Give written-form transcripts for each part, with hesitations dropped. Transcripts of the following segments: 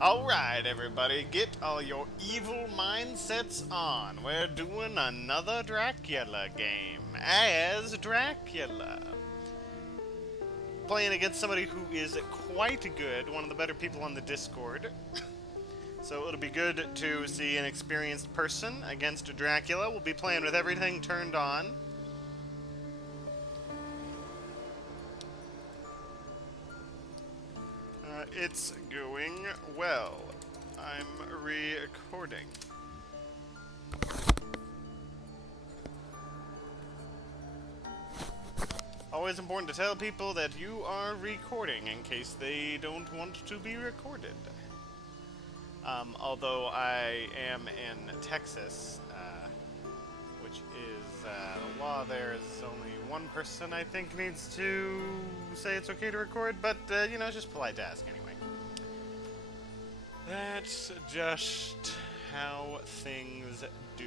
Alright, everybody, get all your evil mindsets on. We're doing another Dracula game as Dracula. Playing against somebody who is quite good, one of the better people on the Discord. So it'll be good to see an experienced person against Dracula. We'll be playing with everything turned on. It's going well. I'm recording. Always important to tell people that you are recording in case they don't want to be recorded. Although I am in Texas, which is the law there is only one person I think needs to say it's okay to record, but you know, it's just polite to ask anyway. That's just how things do.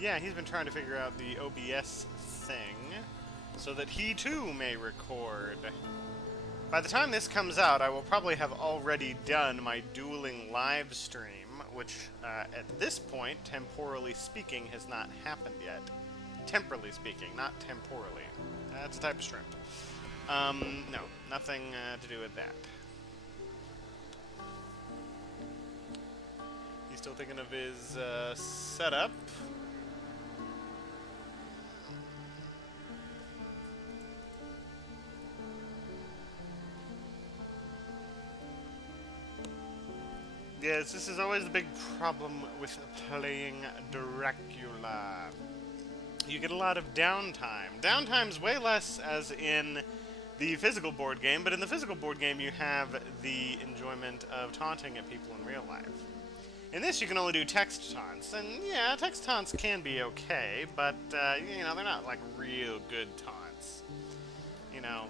Yeah, he's been trying to figure out the OBS thing so that he too may record. By the time this comes out, I will probably have already done my dueling live stream, which at this point, temporally speaking, has not happened yet. Temporally speaking, not temporally. That's a type of shrimp. No, nothing to do with that. He's still thinking of his setup. Yes, this is always the big problem with playing Dracula. You get a lot of downtime. Downtime's way less as in the physical board game, but in the physical board game you have the enjoyment of taunting at people in real life. In this you can only do text taunts, and yeah, text taunts can be okay, but you know, they're not like real good taunts. You know,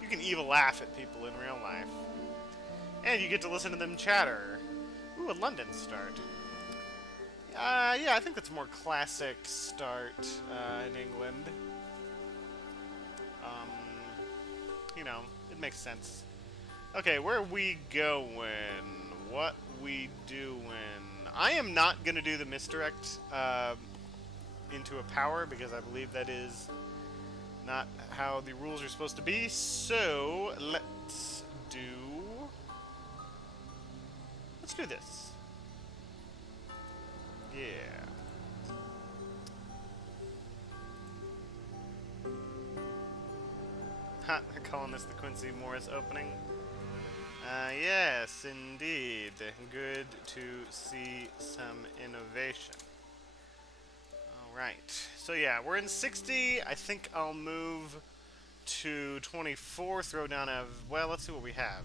you can evil laugh at people in real life. And you get to listen to them chatter. Ooh, a London start. Yeah, I think that's a more classic start in England. You know, it makes sense. Okay, where are we going? What we doing? I am not going to do the misdirect into a power because I believe that is not how the rules are supposed to be. So, let's do this. Yeah. Ha, they're calling this the Quincy Morris opening. Yes, indeed. Good to see some innovation. Alright. So yeah, we're in 60. I think I'll move to 24, throw down a... well, let's see what we have.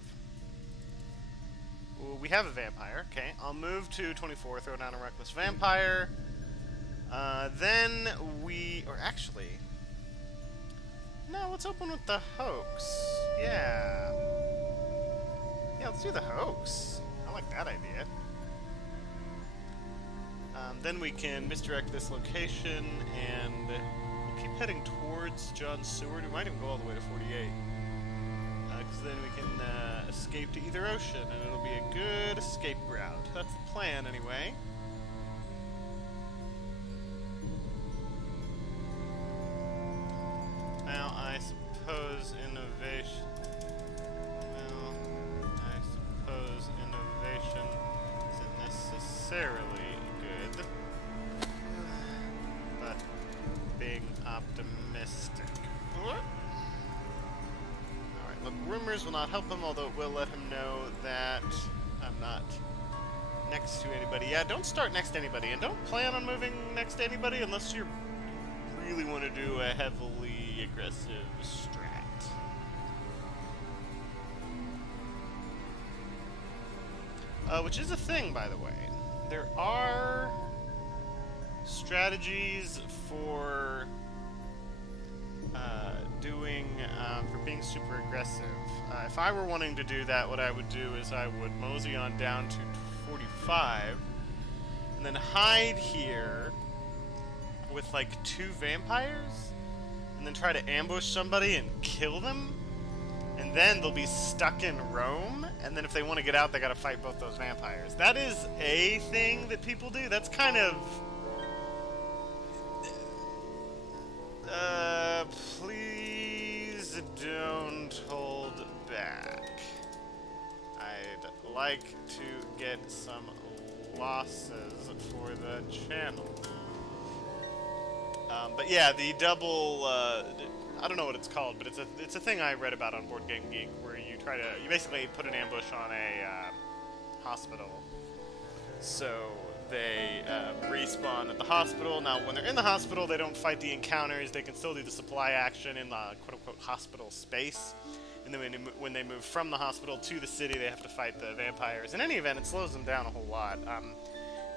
Ooh, we have a vampire. Okay, I'll move to 24, throw down a reckless vampire. Then we... or actually... no, let's open with the hoax. Yeah. Yeah, let's do the hoax. I like that idea. Then we can misdirect this location, and we'll keep heading towards John Seward. We might even go all the way to 48. Because then we can escape to either ocean, and it'll be a good escape route. That's the plan, anyway. Now, I suppose innovation... well, I suppose innovation isn't necessarily good, but being optimistic. Alright, look, rumors will not help him, although it will let him know that I'm not next to anybody. Yeah, don't start next to anybody, and don't plan on moving next to anybody unless you really want to do a heavily aggressive strat. Which is a thing, by the way. There are strategies for for being super aggressive. If I were wanting to do that, what I would do is I would mosey on down to 45, and then hide here with like 2 vampires, and and then try to ambush somebody and kill them, and then they'll be stuck in Rome, and then if they want to get out, they gotta fight both those vampires. That is a thing that people do. That's kind of... please don't hold back. I'd like to get some losses for the channel. But yeah, the double, I don't know what it's called, but it's a thing I read about on Board Game Geek, where you basically put an ambush on a hospital. So they respawn at the hospital. Now, when they're in the hospital, they don't fight the encounters. They can still do the supply action in the quote-unquote hospital space. And then when they move from the hospital to the city, they have to fight the vampires. In any event, it slows them down a whole lot. And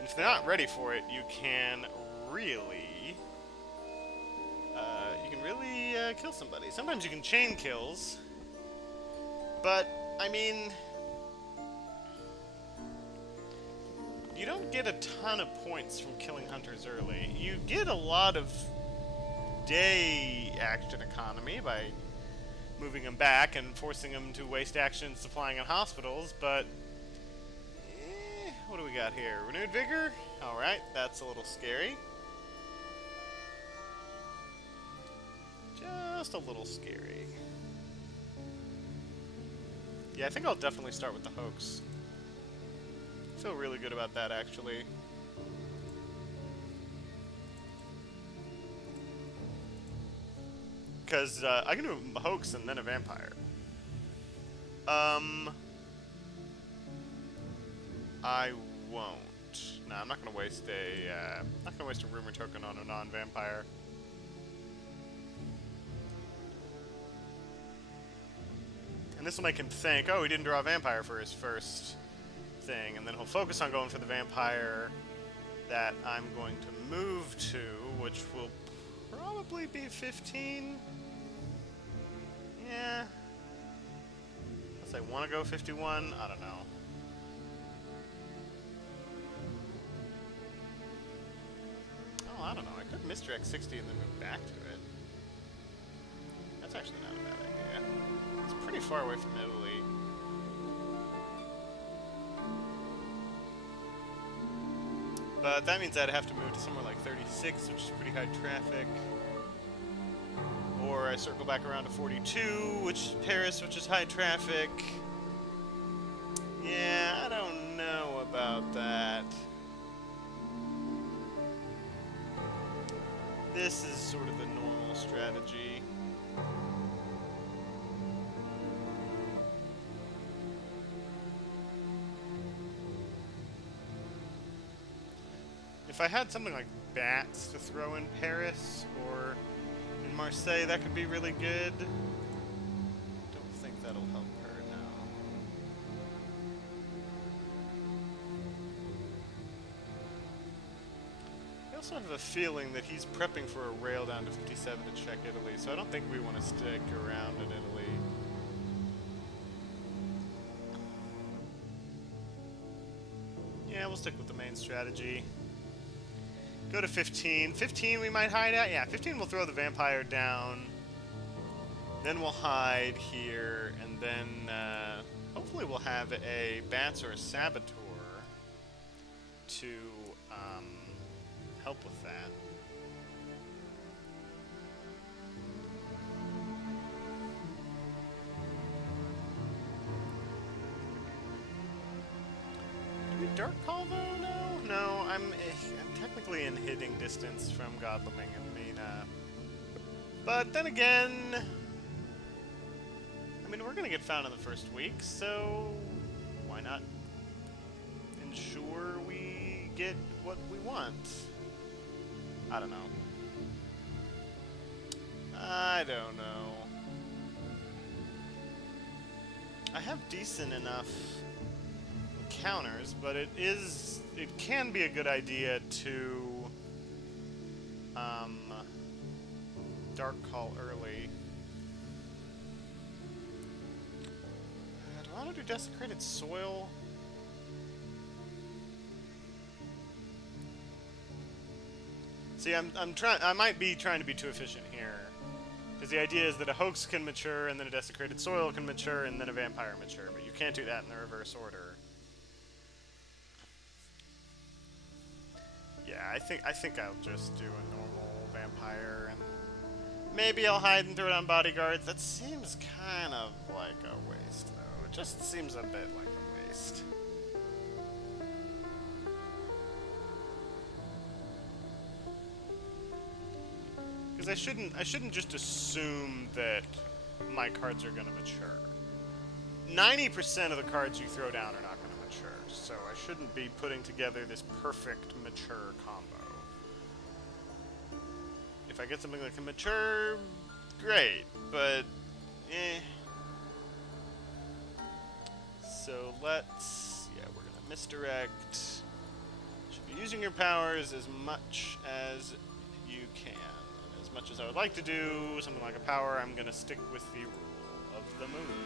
if they're not ready for it, you can really kill somebody. Sometimes you can chain kills, but I mean, you don't get a ton of points from killing hunters early. You get a lot of day action economy by moving them back and forcing them to waste action supplying in hospitals, but what do we got here? Renewed vigor? Alright, that's a little scary. Just a little scary. Yeah, I think I'll definitely start with the hoax. I feel really good about that, actually. Because I can do a hoax and then a vampire. I won't. Nah, I'm not gonna waste a rumor token on a non-vampire. And this will make him think, oh, he didn't draw a vampire for his first thing, and then he'll focus on going for the vampire that I'm going to move to, which will probably be 15. Yeah. Unless I want to go 51, I don't know. Oh, I don't know. I could misdirect 60 and then move back to it. That's actually not a bad idea. It's pretty far away from Italy. But that means I'd have to move to somewhere like 36, which is pretty high traffic. Or I circle back around to 42, which is Paris, which is high traffic. Yeah, I don't know about that. This is sort of the normal strategy. If I had something like bats to throw in Paris or in Marseille, that could be really good. Don't think that'll help her now. I also have a feeling that he's prepping for a rail down to 57 to check Italy, so I don't think we want to stick around in Italy. Yeah, we'll stick with the main strategy. Go to 15. 15 we might hide at? Yeah, 15 we'll throw the vampire down. Then we'll hide here, and then hopefully we'll have a bats or a saboteur to help with that. Do we dark call though? No, I'm technically in hitting distance from Godleming and Mina. But then again, I mean, we're gonna get found in the first week, so why not ensure we get what we want? I don't know. I don't know. I have decent enough counters, but it can be a good idea to dark call early. Do I want to do desecrated soil? See, I might be trying to be too efficient here. Because the idea is that a hoax can mature, and then a desecrated soil can mature, and then a vampire mature, but you can't do that in the reverse order. Yeah, I think I'll just do a normal vampire, and maybe I'll hide and throw it on bodyguards. That seems kind of like a waste, though. It just seems a bit like a waste. Because I shouldn't just assume that my cards are going to mature. 90% of the cards you throw down are not going to mature, so I shouldn't be putting together this perfect mature combo. If I get something that can mature, great, but eh. So let's, yeah, we're going to misdirect. Should be using your powers as much as you can. And as much as I would like to do something like a power, I'm going to stick with the rule of the moon.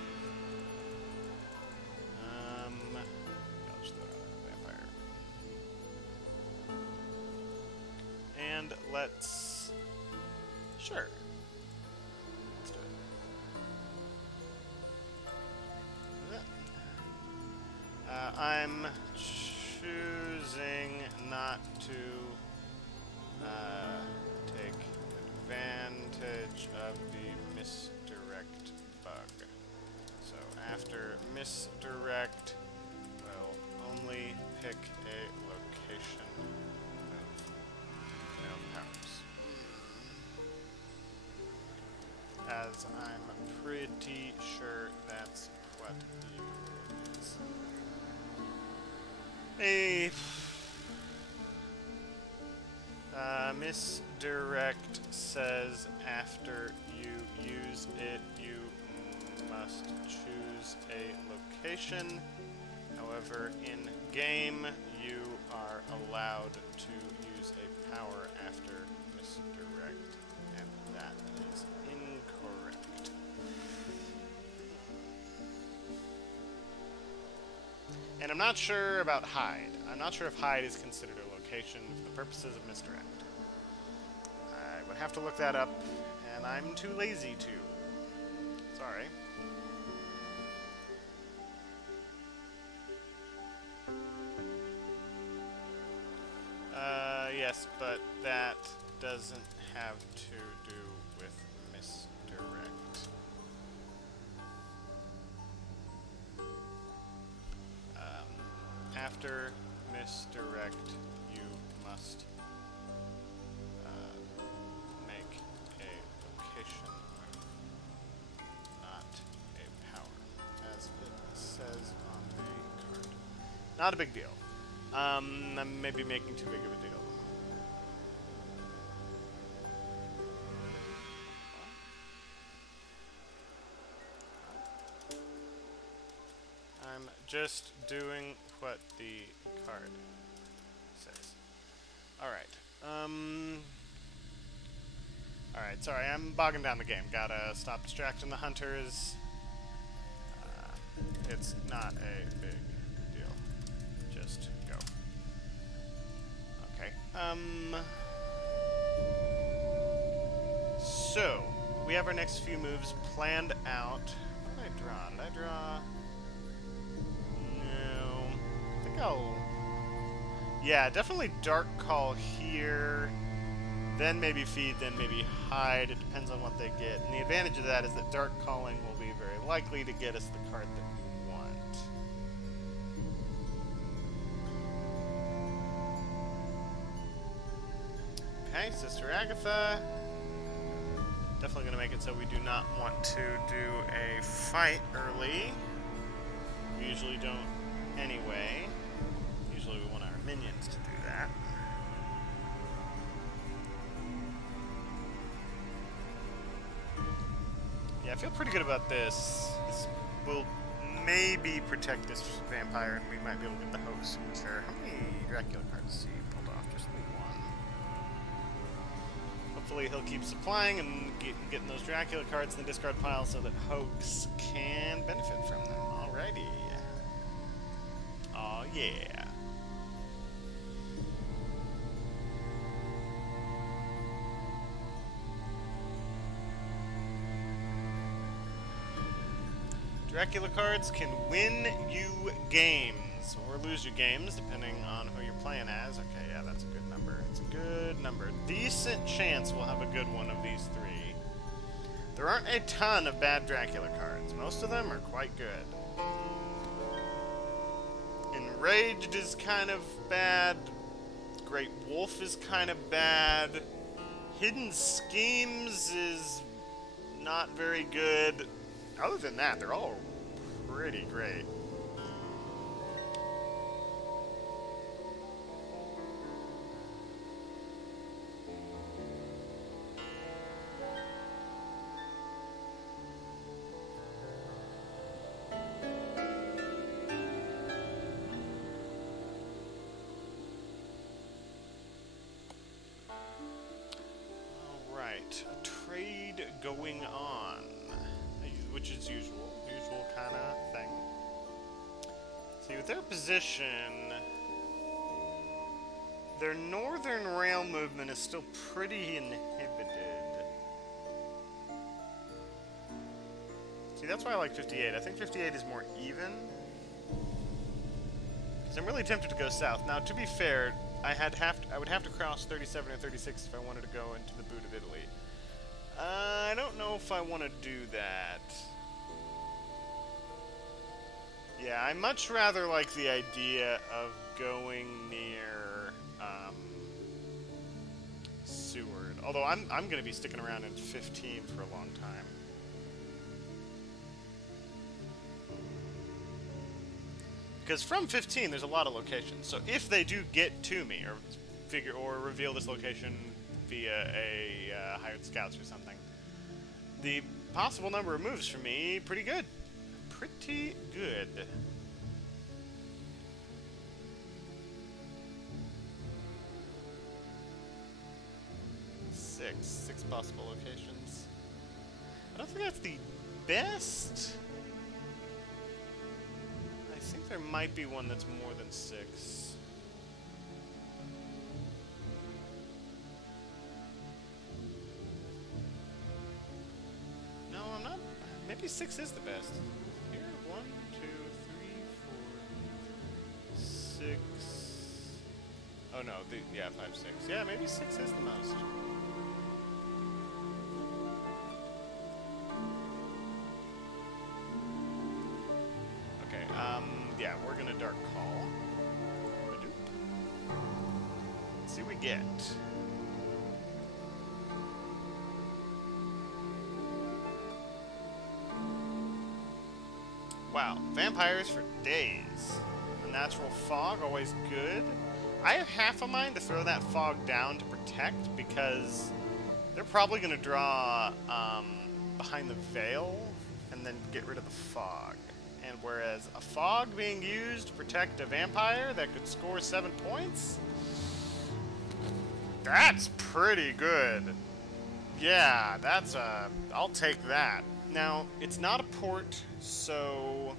I'll just throw out a vampire. And let's, sure. Let's do it. I'm choosing not to take advantage of the misdirect bug. So after misdirect, we'll only pick a location of no powers. As I'm pretty sure that's what you is. Misdirect says after you use it, you must choose a location. However, in game, you are allowed to use a power after misdirect, and that is incorrect. And I'm not sure about hide. I'm not sure if hide is considered a location for the purposes of misdirect. I would have to look that up, and I'm too lazy to. Sorry. Yes, but that doesn't have to do with misdirect. After misdirect, you must make a location move, not a power, as it says on the card. Not a big deal. I'm maybe making too big of a deal. I'm just doing what the card says. Alright. Alright, sorry, I'm bogging down the game. Gotta stop distracting the hunters. It's not a big deal. Just go. Okay. So, we have our next few moves planned out. What did I draw? Did I draw... Yeah, definitely dark call here, then maybe feed, then maybe hide. It depends on what they get. And the advantage of that is that dark calling will be very likely to get us the card that we want. Okay, Sister Agatha. Definitely going to make it so we do not want to do a fight early. We usually don't anyway. Usually we want our minions to do that. Yeah, I feel pretty good about this. This will maybe protect this vampire, and we might be able to get the hoax mature. How many Dracula cards does he pulled off? Just the one. Hopefully he'll keep supplying and getting those Dracula cards in the discard pile so that hoax can benefit from them. Alrighty. Oh yeah. Dracula cards can win you games, or lose you games, depending on who you're playing as. Okay, yeah, that's a good number. It's a good number. Decent chance we'll have a good one of these three. There aren't a ton of bad Dracula cards. Most of them are quite good. Enraged is kind of bad. Great Wolf is kind of bad. Hidden Schemes is not very good. Other than that, they're all pretty great. A trade going on, which is usual kind of thing. See, with their position, their northern rail movement is still pretty inhibited. See, that's why I like 58. I think 58 is more even. Because I'm really tempted to go south. Now, to be fair, I would have to cross 37 or 36 if I wanted to go into the boot of Italy. I don't know if I want to do that. Yeah, I much rather like the idea of going near Seward. Although I'm going to be sticking around in 15 for a long time. Because from 15 there's a lot of locations. So if they do get to me or reveal this location via a hired scouts or something, the possible number of moves for me, pretty good. Pretty good. Six possible locations. I don't think that's the best. I think there might be one that's more than 6. Maybe 6 is the best. Here, 1, 2, 3, 4, 6. Oh no, yeah, 5, 6. Yeah, maybe 6 is the most. Okay, yeah, we're gonna Dark Call. Let's see what we get. Wow, vampires for days. A natural fog, always good. I have half a mind to throw that fog down to protect, because they're probably going to draw behind the veil and then get rid of the fog. And whereas a fog being used to protect a vampire that could score 7 points, that's pretty good. Yeah, that's I'll take that. Now, it's not a port, so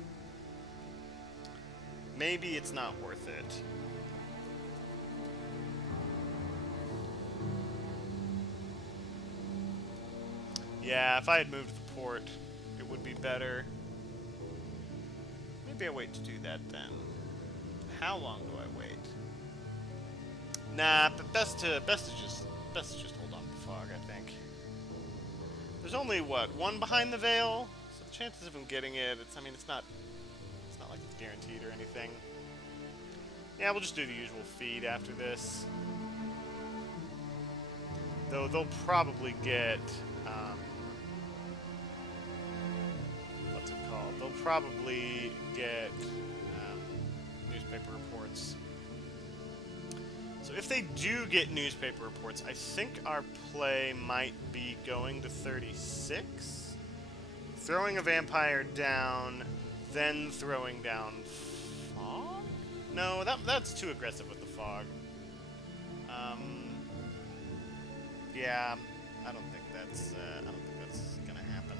maybe it's not worth it. Yeah, if I had moved the port, it would be better. Maybe I wait to do that then. How long do I wait? Nah, but best to just hold off the fog, I think. There's only what, one behind the veil, so the chances of him getting it, it's not like it's guaranteed or anything. Yeah, we'll just do the usual feed after this. Though they'll probably get what's it called? They'll probably get newspaper reports. So if they do get newspaper reports, I think our play might be going to 36, throwing a vampire down, then throwing down fog? No, that's too aggressive with the fog. Yeah, I don't think that's gonna happen.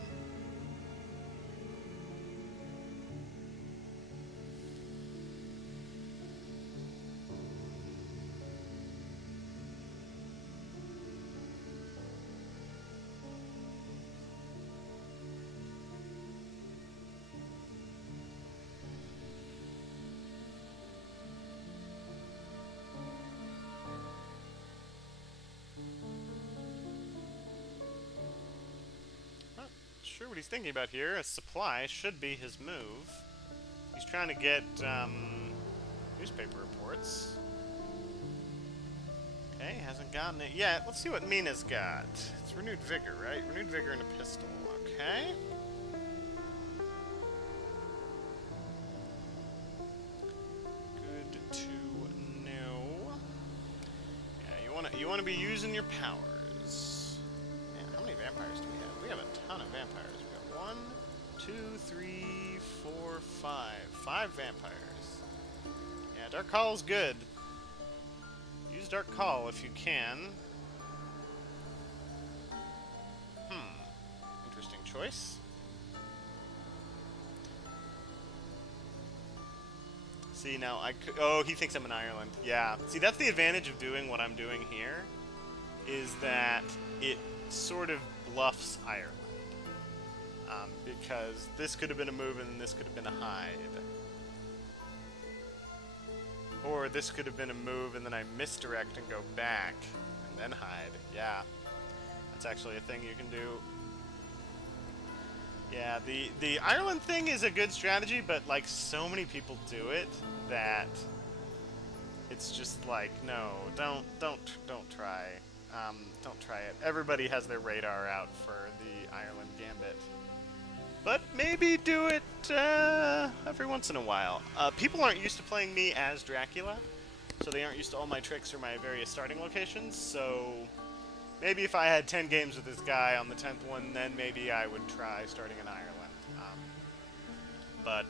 sure what he's thinking about here. A supply should be his move. He's trying to get newspaper reports. Okay, hasn't gotten it yet. Let's see what Mina's got. It's renewed vigor, right? Renewed vigor and a pistol. Okay. Good to know. Yeah, you wanna be using your powers. Man, how many vampires do we have? We have a ton of vampires. We got 1, 2, 3, 4, 5. 5 vampires. Yeah, Dark Call's good. Use Dark Call if you can. Interesting choice. See, now I could... Oh, he thinks I'm in Ireland. Yeah. See, that's the advantage of doing what I'm doing here, is that it sort of bluffs Ireland. Because this could have been a move and this could have been a hide. Or this could have been a move and then I misdirect and go back and then hide. Yeah. That's actually a thing you can do. Yeah, the Ireland thing is a good strategy, but like so many people do it that it's just like, no, don't try. Don't try it. Everybody has their radar out for the Ireland gambit. But maybe do it every once in a while. People aren't used to playing me as Dracula, so they aren't used to all my tricks or my various starting locations, so maybe if I had 10 games with this guy on the 10th one, then maybe I would try starting in Ireland. But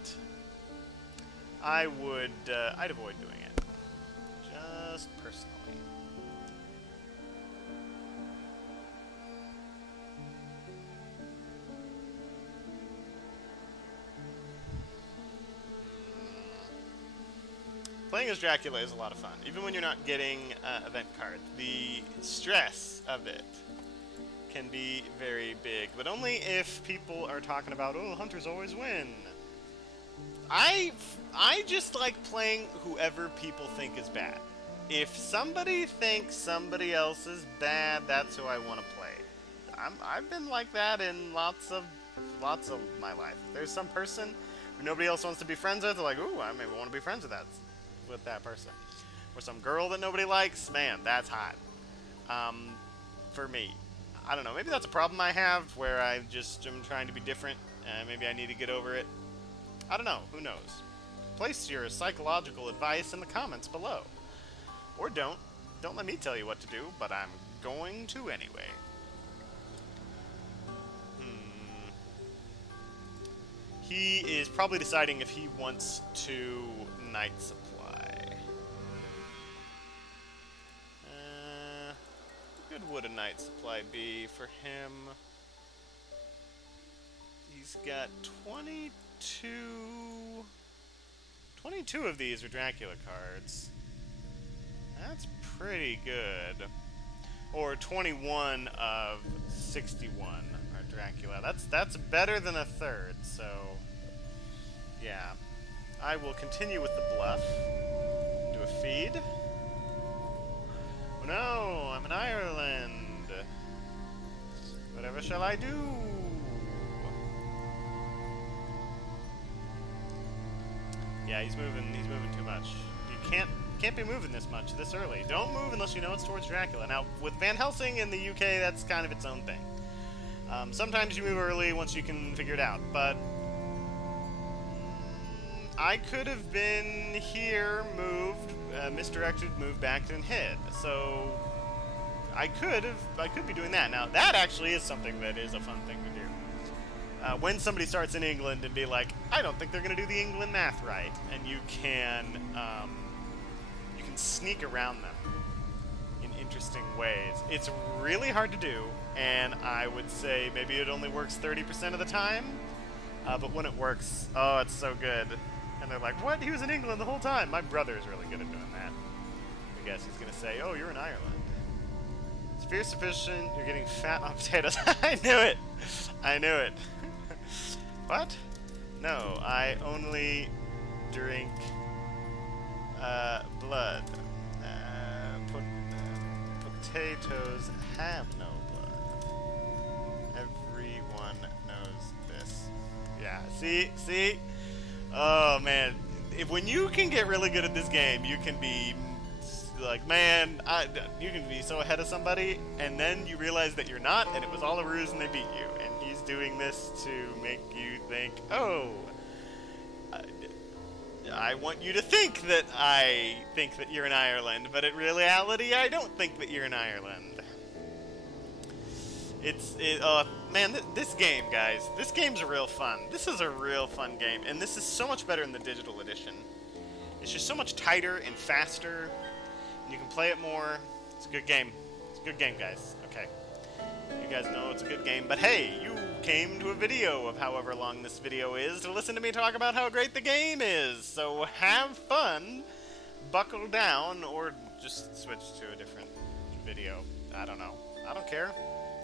I'd avoid doing it. Just personally. Playing as Dracula is a lot of fun, even when you're not getting event cards. The stress of it can be very big, but only if people are talking about, oh, hunters always win. I just like playing whoever people think is bad. If somebody thinks somebody else is bad, that's who I want to play. I've been like that in lots of my life. There's some person who nobody else wants to be friends with, they're like, ooh, I maybe want to be friends with that person. Or some girl that nobody likes, man, that's hot. For me. I don't know, maybe that's a problem I have, where I just am trying to be different, maybe I need to get over it. I don't know, who knows? Place your psychological advice in the comments below. Or don't. Don't let me tell you what to do, but I'm going to anyway. He is probably deciding if he wants to Night Supply. Good would a Night Supply be for him? He's got 22 of these are Dracula cards. That's pretty good. Or 21 of 61 are Dracula. That's better than a third, so yeah. I will continue with the bluff. Do a feed. Oh no, I'm in Ireland. Whatever shall I do? Yeah, he's moving too much. You can't be moving this much this early. Don't move unless you know it's towards Dracula. Now, with Van Helsing in the UK, that's kind of its own thing. Sometimes you move early once you can figure it out, but I could have been here, moved, misdirected, moved back, and hid. So I could be doing that. Now, that actually is something that is a fun thing to do. When somebody starts in England and be like, I don't think they're going to do the England math right, and you can sneak around them in interesting ways. It's really hard to do, and I would say maybe it only works 30% of the time, but when it works, oh, it's so good. And they're like, what? He was in England the whole time. My brother's really good at doing that. I guess he's going to say, oh, you're in Ireland. It's fierce sufficient. You're getting fat on potatoes. I knew it. I knew it. What? No, I only drink blood. Potatoes have no blood. Everyone knows See? Oh, man. When you can get really good at this game, you can be like, man, you can be so ahead of somebody, and then you realize that you're not, and it was all a ruse and they beat you. And he's doing this to make you think, oh, I want you to think that I think that you're in Ireland, but in reality, I don't think that you're in Ireland. Man, this game, guys, this game's real fun. This is a real fun game, and this is so much better in the digital edition. It's just so much tighter and faster, and you can play it more. It's a good game. It's a good game, guys. Okay. You guys know it's a good game, but hey, you came to a video of however long this video is to listen to me talk about how great the game is. So have fun, buckle down, or just switch to a different video. I don't know. I don't care.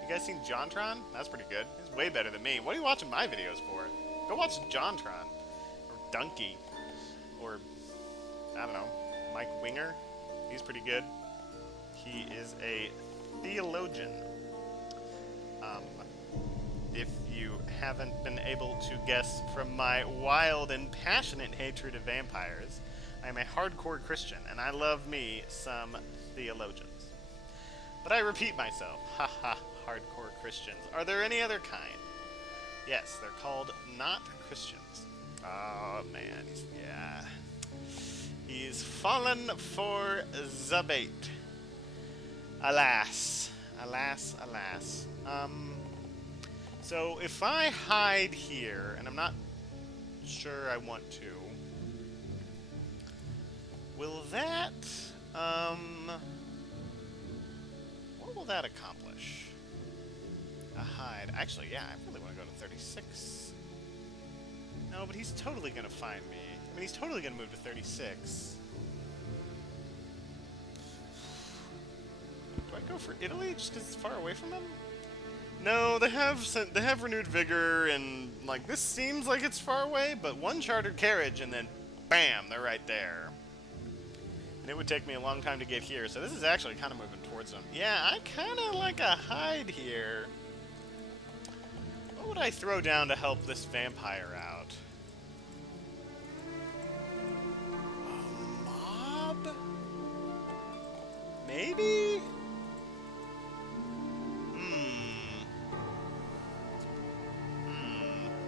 You guys seen JonTron? That's pretty good. He's way better than me. What are you watching my videos for? Go watch JonTron. Or Donkey. Or, I don't know, Mike Winger. He's pretty good. He is a theologian. If you haven't been able to guess from my wild and passionate hatred of vampires, I am a hardcore Christian, and I love me some theologians. But I repeat myself, haha, hardcore Christians. Are there any other kind? Yes, they're called not Christians. Oh, man, he's fallen for the bait. Alas. Alas, alas. So if I hide here, and I'm not sure I want to, will that, what will that accomplish? A hide. Actually, yeah, I really want to go to 36. No, but he's totally going to find me. I mean, he's totally going to move to 36. Do I go for Italy just because it's far away from him? No, they have renewed vigor, and like this seems like it's far away, but one chartered carriage, and then bam, they're right there. And it would take me a long time to get here, so this is actually kind of moving towards them. Yeah, I kind of like a hide here. What would I throw down to help this vampire out? A mob? Maybe?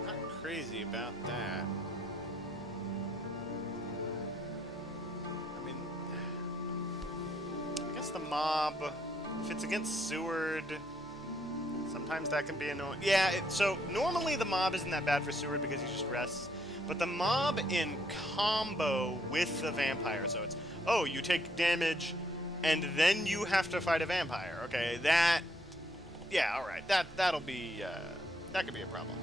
Not crazy about that. I mean, I guess the mob, if it's against Seward, sometimes that can be annoying. Yeah, so normally the mob isn't that bad for Seward because he just rests. But the mob in combo with the vampire, so it's, oh, you take damage and then you have to fight a vampire. Okay, that, yeah, alright, that'll be, that could be a problem.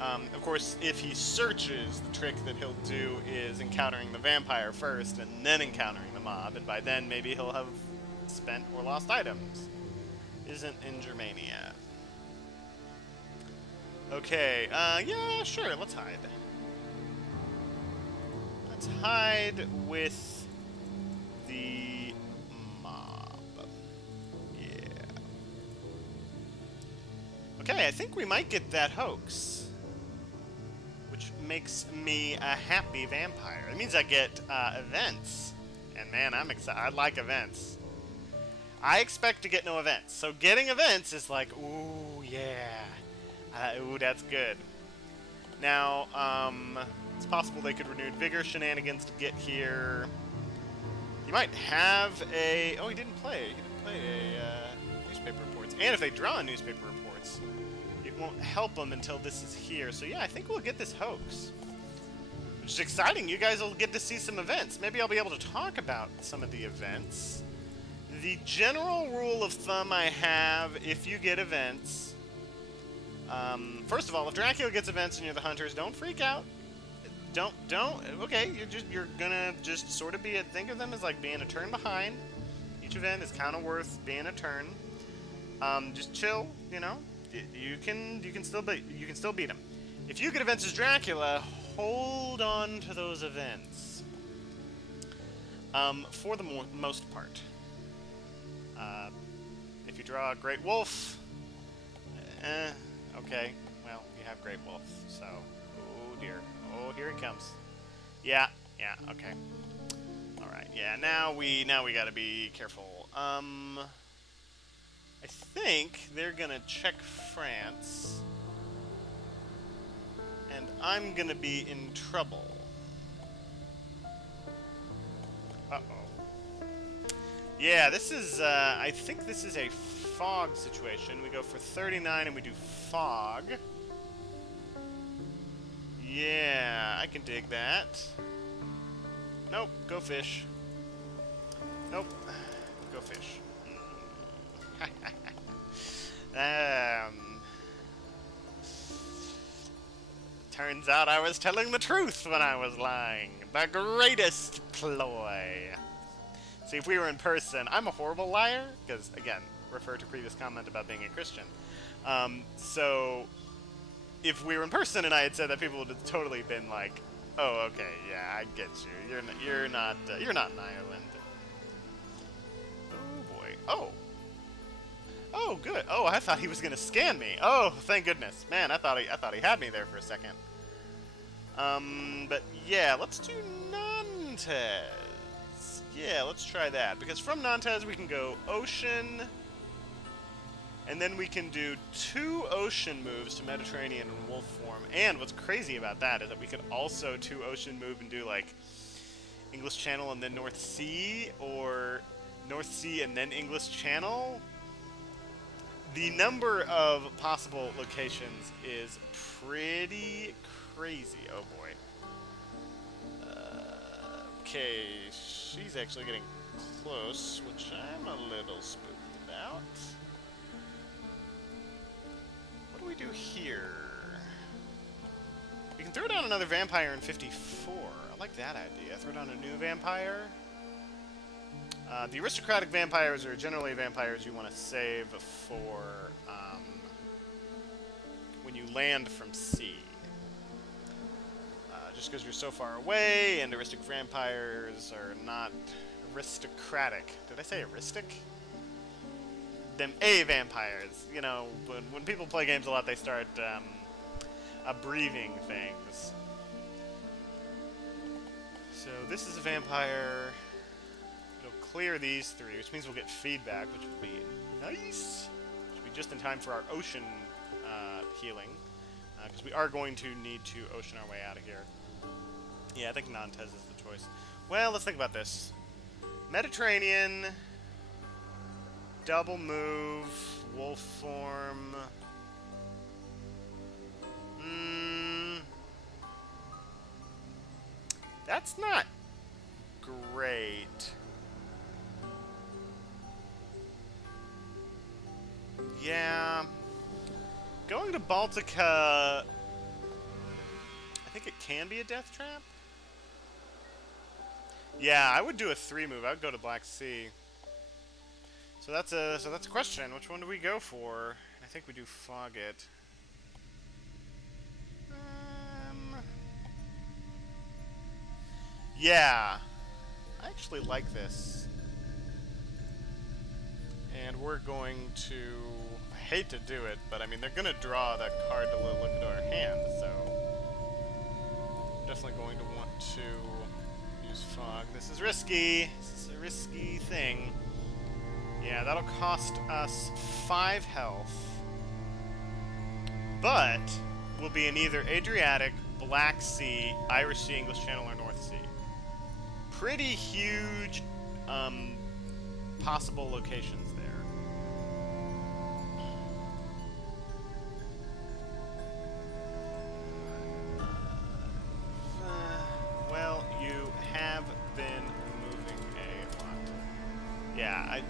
Of course, if he searches, the trick that he'll do is encountering the vampire first and then encountering the mob, and by then maybe he'll have spent or lost items. Isn't in Germania. Okay, yeah, sure, let's hide. Let's hide with the mob. Yeah. Okay, I think we might get that hoax. Which makes me a happy vampire. It means I get events. And man, I'm excited. I like events. I expect to get no events. So getting events is like, ooh, yeah. Ooh, that's good. Now, it's possible they could renewed vigor shenanigans to get here. He might have a... Oh, he didn't play. He didn't play a newspaper reports. And if they draw newspaper reports, it won't help them until this is here. So yeah, I think we'll get this hoax. Which is exciting. You guys will get to see some events. Maybe I'll be able to talk about some of the events. The general rule of thumb I have, if you get events... first of all, if Dracula gets events and you're the hunters, don't freak out. Okay, you're gonna just sort of think of them as like being a turn behind. Each event is kind of worth being a turn. Just chill, you know. You can still beat them. If you get events as Dracula, hold on to those events. For the most part. If you draw a Great Wolf, okay, well, you have Great Wolf, so, ooh, dear. Oh, here it comes. Yeah, okay. Alright, yeah, now we gotta be careful. I think they're gonna check France. And I'm gonna be in trouble. Uh-oh. Yeah, this is, I think this is a fog situation. We go for 39 and we do fog. Yeah, I can dig that. Nope, go fish. Nope, go fish. Turns out I was telling the truth when I was lying. The greatest ploy. See, if we were in person, I'm a horrible liar, because, again, refer to previous comment about being a Christian. So, if we were in person and I had said that, people would have totally been like, oh, okay, yeah, I get you. You're not in Ireland. Oh, boy. Oh. Oh, good. Oh, I thought he was gonna scan me. Oh, thank goodness. Man, I thought he had me there for a second. But yeah, let's do Nantes. Yeah, let's try that. Because from Nantes we can go ocean, and then we can do 2 ocean moves to Mediterranean and wolf form. And what's crazy about that is that we could also 2 ocean move and do like English Channel and then North Sea, or North Sea and then English Channel. The number of possible locations is pretty crazy. Oh boy. Okay, she's actually getting close, which I'm a little spooked about. What do we do here? We can throw down another vampire in 54. I like that idea. Throw down a new vampire. The aristocratic vampires are generally vampires you want to save for when you land from sea. Just because you're so far away, and aristocratic vampires are not aristocratic. Did I say aristic? Them vampires. You know, when people play games a lot, they start abbreviating things. So this is a vampire. Clear these 3, which means we'll get feedback, which would be nice. Which will be just in time for our ocean healing, because we are going to need to ocean our way out of here. Yeah, I think Nantes is the choice. Well, let's think about this. Mediterranean, double move, wolf form. That's not great. Yeah, going to Baltica, I think it can be a death trap. Yeah, I would do a 3 move. I would go to Black Sea. So that's a question. Which one do we go for? I think we do fog it. Yeah, I actually like this. And we're going to, I hate to do it, but I mean, they're going to draw that card to look at our hand, so definitely going to want to use fog. This is risky. This is a risky thing. Yeah, that'll cost us 5 health, but we'll be in either Adriatic, Black Sea, Irish Sea, English Channel, or North Sea. Pretty huge possible locations there. Well, you have been moving a lot. Yeah,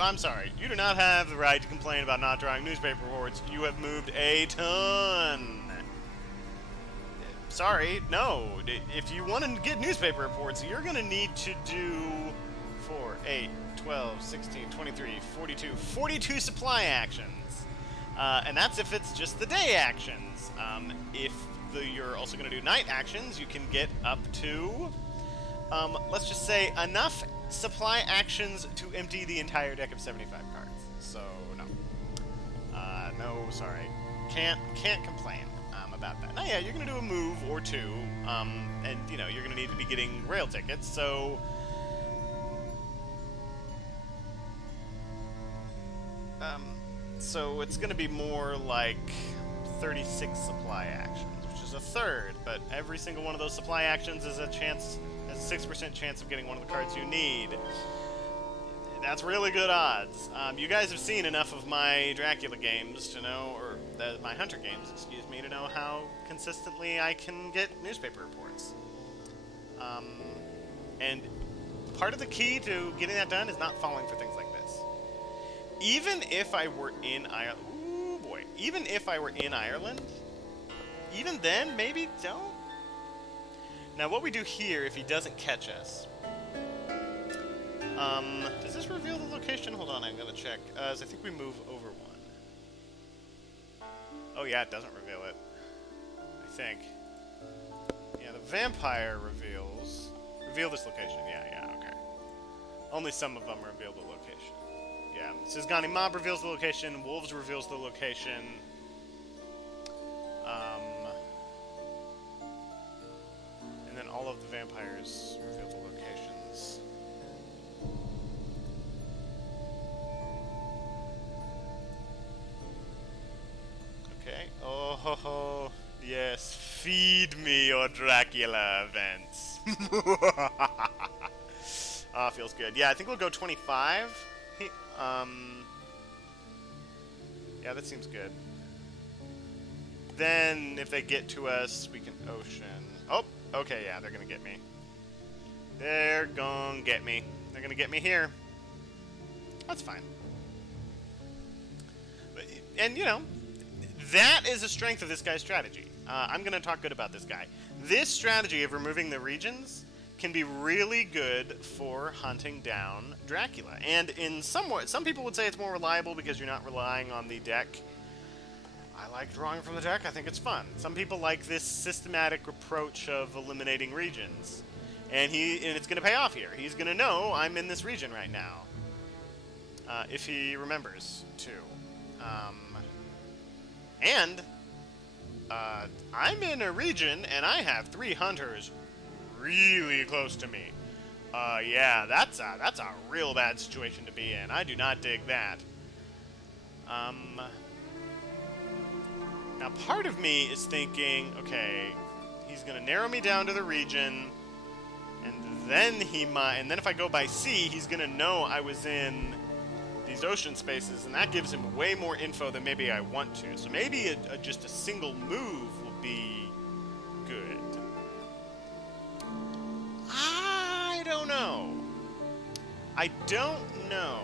I'm sorry. You do not have the right to complain about not drawing newspaper reports. You have moved a ton. Sorry, no. If you want to get newspaper reports, you're going to need to do 4, 8, 12, 16, 23, 42, 42 supply actions. And that's if it's just the day actions. If you're also going to do night actions, you can get up to, let's just say, enough supply actions to empty the entire deck of 75 cards. So, no. No, sorry. Can't complain about that. Now, yeah, you're going to do a move or two, and, you know, you're going to need to be getting rail tickets, so... So it's going to be more like 36 supply actions, which is a third, but every single one of those supply actions is has a 6% chance of getting one of the cards you need. That's really good odds. You guys have seen enough of my Dracula games to know, or my Hunter games, excuse me, to know how consistently I can get newspaper reports. And part of the key to getting that done is not falling for things like this. Even if I were in Ireland, ooh boy, even if I were in Ireland, even then, maybe don't. Now what we do here, if he doesn't catch us, does this reveal the location? Hold on, I'm gonna check. I think we move over one. Oh yeah, it doesn't reveal it. I think. Yeah, the vampire reveals... Reveal this location. Yeah, okay. Only some of them reveal the location. Yeah, Sizgani Mob reveals the location, Wolves reveals the location. And then all of the vampires reveal the locations. Okay. Oh ho ho. Yes, feed me your Dracula events. Ah, feels good. Yeah, I think we'll go 25. Yeah, that seems good. Then, if they get to us, we can ocean. Oh, okay, yeah, they're gonna get me. They're gonna get me. They're gonna get me here. That's fine. And, you know, that is a strength of this guy's strategy. I'm gonna talk good about this guy. This strategy of removing the regions can be really good for hunting down Dracula. And in some people would say it's more reliable because you're not relying on the deck. I like drawing from the deck. I think it's fun. Some people like this systematic approach of eliminating regions. And it's going to pay off here. He's going to know I'm in this region right now. If he remembers to. I'm in a region and I have 3 hunters really close to me. Yeah, that's a real bad situation to be in. I do not dig that. Now part of me is thinking, okay, he's gonna narrow me down to the region, and then and then if I go by sea, he's gonna know I was in these ocean spaces, and that gives him way more info than maybe I want to. So maybe just a single move will be good. I don't know. I don't know.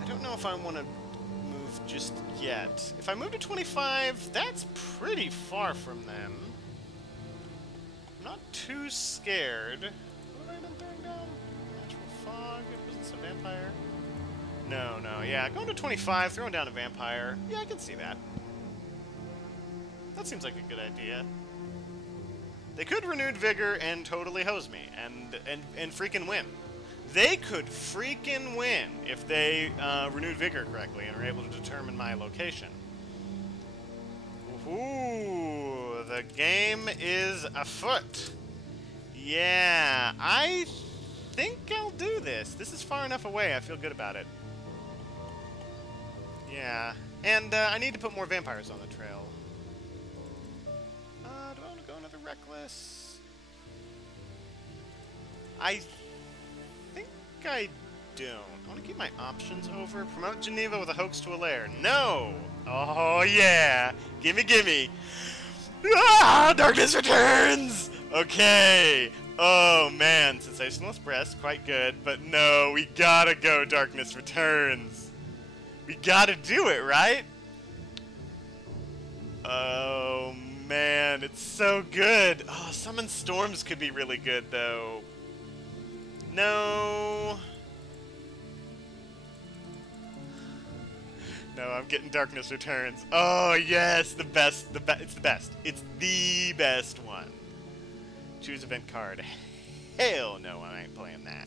I don't know if I want to move just yet. If I move to 25, that's pretty far from them. I'm not too scared. What have I been throwing down? Natural fog? Was this a vampire? No. Yeah, going to 25, throwing down a vampire. Yeah, I can see that. That seems like a good idea. They could Renewed Vigor and totally hose me, and freaking win. They could freaking win if they Renewed Vigor correctly and are able to determine my location. Ooh, the game is afoot. Yeah, I think I'll do this. This is far enough away, I feel good about it. Yeah, and I need to put more vampires on the trail. Do I want to go another Reckless? I think I don't. I want to keep my options over. Promote Geneva with a hoax to a lair. No! Oh, yeah! Gimme! Ah! Darkness returns! Okay! Oh, man. Sensationalist Breast, quite good. But no, we gotta go Darkness Returns. We gotta do it, right? Oh, man. It's so good. Oh, Summon Storms could be really good, though. No. No, I'm getting Darkness Returns. Oh, yes, the best. It's the best. It's the best one. Choose event card. Hell no, I ain't playing that.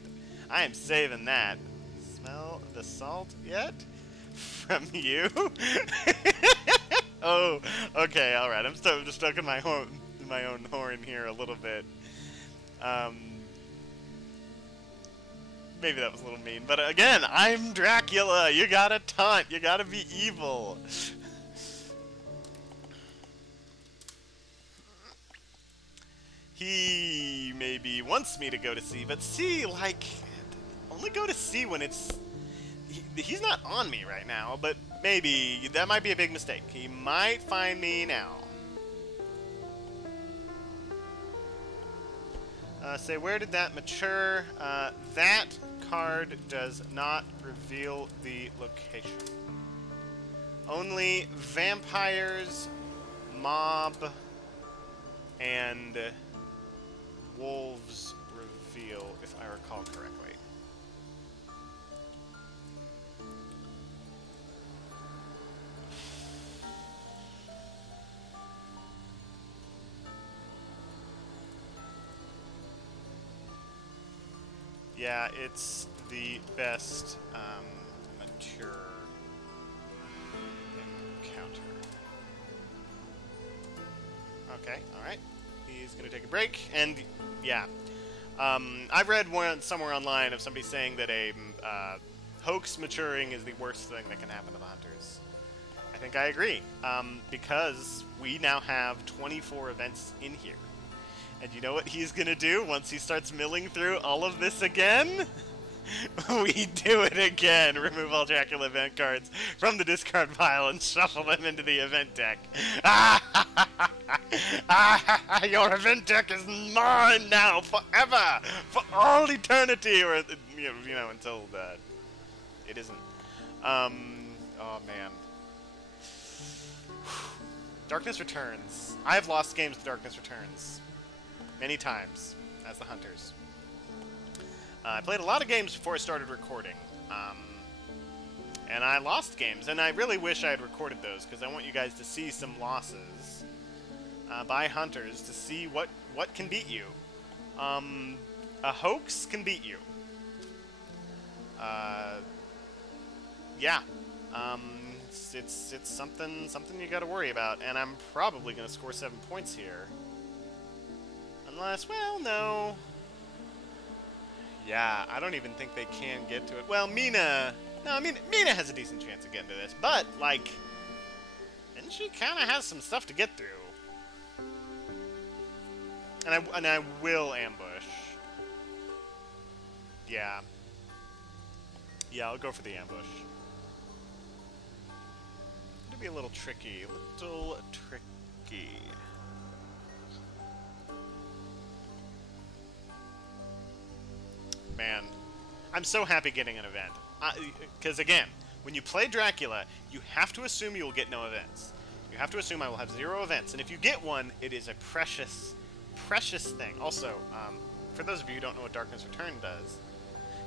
I am saving that. Smell the salt yet? From you? Oh, okay, alright. I'm still just stuck in my own horn here a little bit. Maybe that was a little mean, but again, I'm Dracula! You gotta taunt! You gotta be evil! He maybe wants me to go to C, but C, like, only go to C when it's... He's not on me right now, but maybe that might be a big mistake. He might find me now. Say, where did that mature? That card does not reveal the location. Only vampires, mob, and wolves reveal, if I recall correctly. Yeah, it's the best mature encounter. Okay, alright. He's gonna take a break, and yeah. I've read somewhere online of somebody saying that a hoax maturing is the worst thing that can happen to the hunters. I think I agree, because we now have 24 events in here. And you know what he's gonna do once he starts milling through all of this again? We do it again! Remove all Dracula event cards from the discard pile and shuffle them into the event deck. Your event deck is mine now, forever! For all eternity! Or, you know, until it isn't. Oh man. Darkness Returns. I've lost games to Darkness Returns. Many times, as the hunters. I played a lot of games before I started recording, and I lost games, and I really wish I had recorded those, because I want you guys to see some losses by hunters, to see what can beat you. A hoax can beat you. Yeah. It's something you gotta worry about, and I'm probably gonna score 7 points here. Unless, well, no. Yeah, I don't even think they can get to it. Well, Mina... No, I mean, Mina has a decent chance of getting to this, but, like... And she kind of has some stuff to get through. And I will ambush. Yeah. Yeah, I'll go for the ambush. It'll be a little tricky. Man, I'm so happy getting an event. Because again, when you play Dracula, you have to assume you will get no events. You have to assume I will have 0 events. And if you get one, it is a precious, precious thing. Also, for those of you who don't know what Darkness Return does,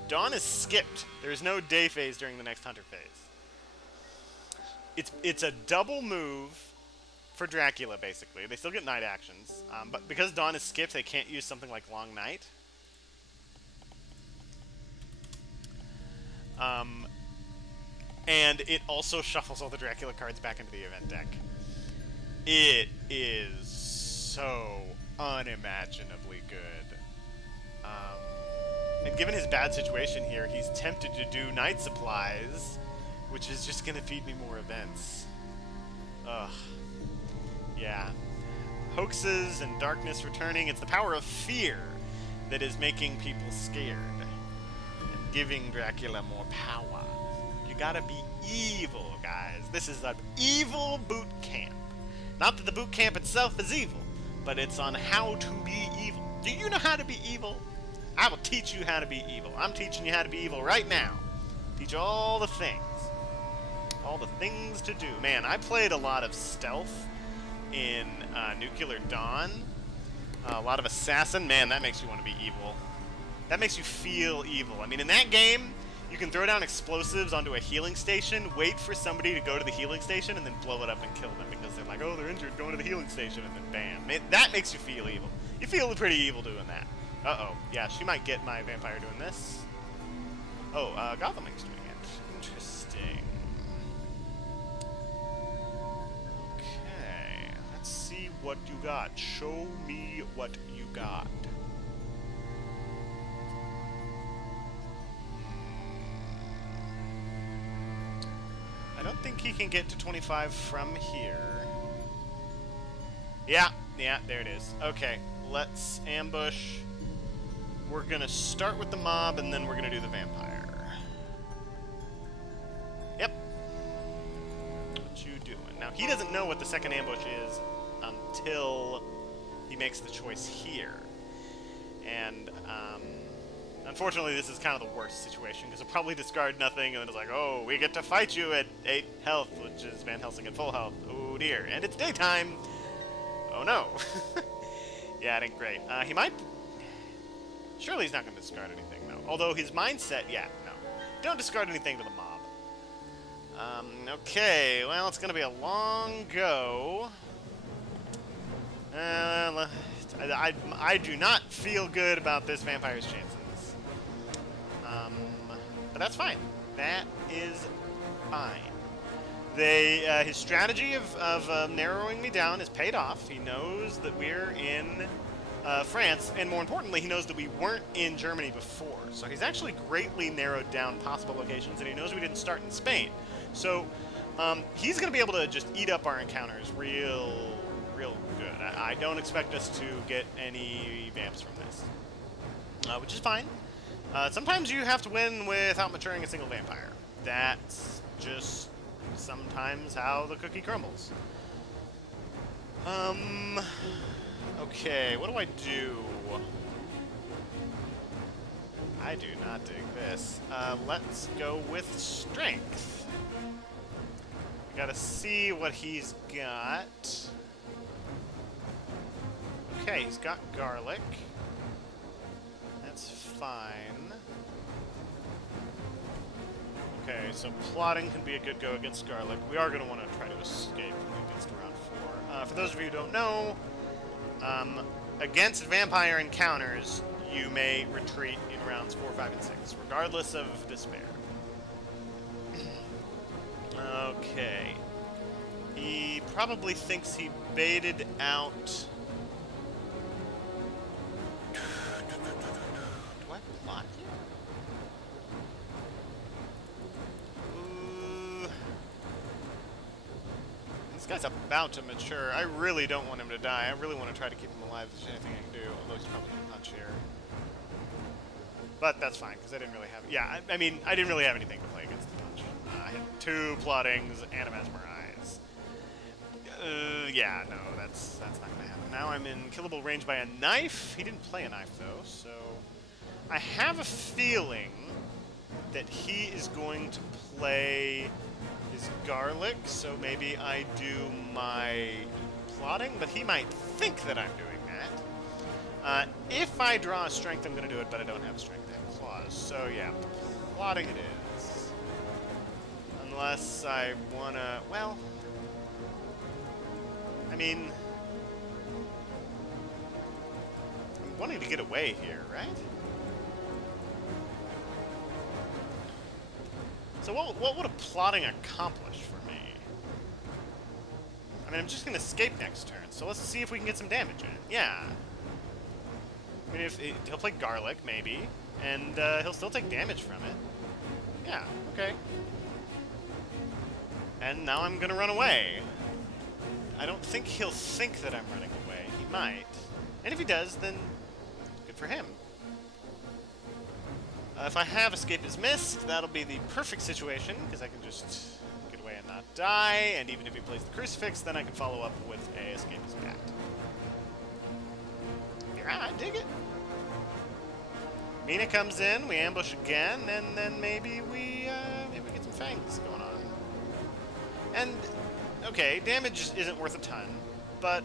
Dawn is skipped. There is no day phase during the next Hunter phase. It's a double move for Dracula, basically. They still get night actions. But because Dawn is skipped, they can't use something like Long Night. And it also shuffles all the Dracula cards back into the event deck. It is so unimaginably good. And given his bad situation here, he's tempted to do night supplies, which is just gonna feed me more events. Ugh. Yeah. Hoaxes and darkness returning. It's the power of fear that is making people scared. And giving Dracula more power. You gotta be evil, guys. This is an evil boot camp. Not that the boot camp itself is evil, but it's on how to be evil. Do you know how to be evil? I will teach you how to be evil. I'm teaching you how to be evil right now. Teach all the things. All the things to do. Man, I played a lot of stealth in Nuclear Dawn. A lot of assassin. Man, that makes you want to be evil. That makes you feel evil. I mean, in that game, you can throw down explosives onto a healing station, wait for somebody to go to the healing station, and then blow it up and kill them because they're like, oh, they're injured, going to the healing station, and then bam. That makes you feel evil. You feel pretty evil doing that. Uh-oh. Yeah, she might get my vampire doing this. Oh, Gothaming's doing it. Interesting. what you got. Show me what you got. I don't think he can get to 25 from here. Yeah, there it is. Okay, let's ambush. We're gonna start with the mob, and then we're gonna do the vampire. Yep. What you doing? Now, he doesn't know what the second ambush is until he makes the choice here. And, unfortunately, this is kind of the worst situation, because he'll probably discard nothing, and then it's like, oh, we get to fight you at 8 health, which is Van Helsing at full health. Oh, dear. And it's daytime! Oh, no. Yeah, it ain't great. He might... Surely he's not going to discard anything, though. Although his mindset, yeah, no. Don't discard anything to the mob. Okay, well, it's going to be a long go. I do not feel good about this vampire's chances. But that's fine. That is fine. His strategy of narrowing me down has paid off. He knows that we're in France, and more importantly, he knows that we weren't in Germany before. So he's actually greatly narrowed down possible locations, and he knows we didn't start in Spain. So he's going to be able to just eat up our encounters real good. I don't expect us to get any vamps from this, which is fine. Sometimes you have to win without maturing a single vampire. That's just sometimes how the cookie crumbles. Okay, what do I do? I do not dig this. Let's go with strength. We gotta see what he's got. Okay, he's got garlic. That's fine. Okay, so plotting can be a good go against garlic. We are going to want to try to escape when it gets to round 4. For those of you who don't know, against vampire encounters, you may retreat in rounds 4, 5, and 6, regardless of despair. Okay. He probably thinks he baited out... Do I plot you? This guy's about to mature. I really don't want him to die. I really want to try to keep him alive if there's anything I can do, although he's probably going to punch here. But that's fine, because I didn't really have... Yeah, I mean, I didn't really have anything to play against the punch. I had 2 plottings and a mesmerize. Yeah, no, that's not going to happen. Now I'm in killable range by a knife. He didn't play a knife, though, so... I have a feeling that he is going to play his garlic, so maybe I do my plotting, but he might think that I'm doing that. If I draw a strength, I'm going to do it, but I don't have strength. I have claws, so yeah, plotting it is. Unless I want to, well, I mean, I'm wanting to get away here, right? So what would a plotting accomplish for me? I mean, I'm just going to escape next turn, so let's see if we can get some damage in. Yeah. I mean, he'll play garlic, maybe, and he'll still take damage from it. Yeah, okay. And now I'm going to run away. I don't think he'll think that I'm running away. He might. And if he does, then good for him. If I have Escape is Missed, that'll be the perfect situation, because I can just get away and not die, and even if he plays the Crucifix, then I can follow up with a Escape is Back. Yeah, I dig it. Mina comes in, we ambush again, and then maybe we get some fangs going on. And, okay, damage isn't worth a ton, but,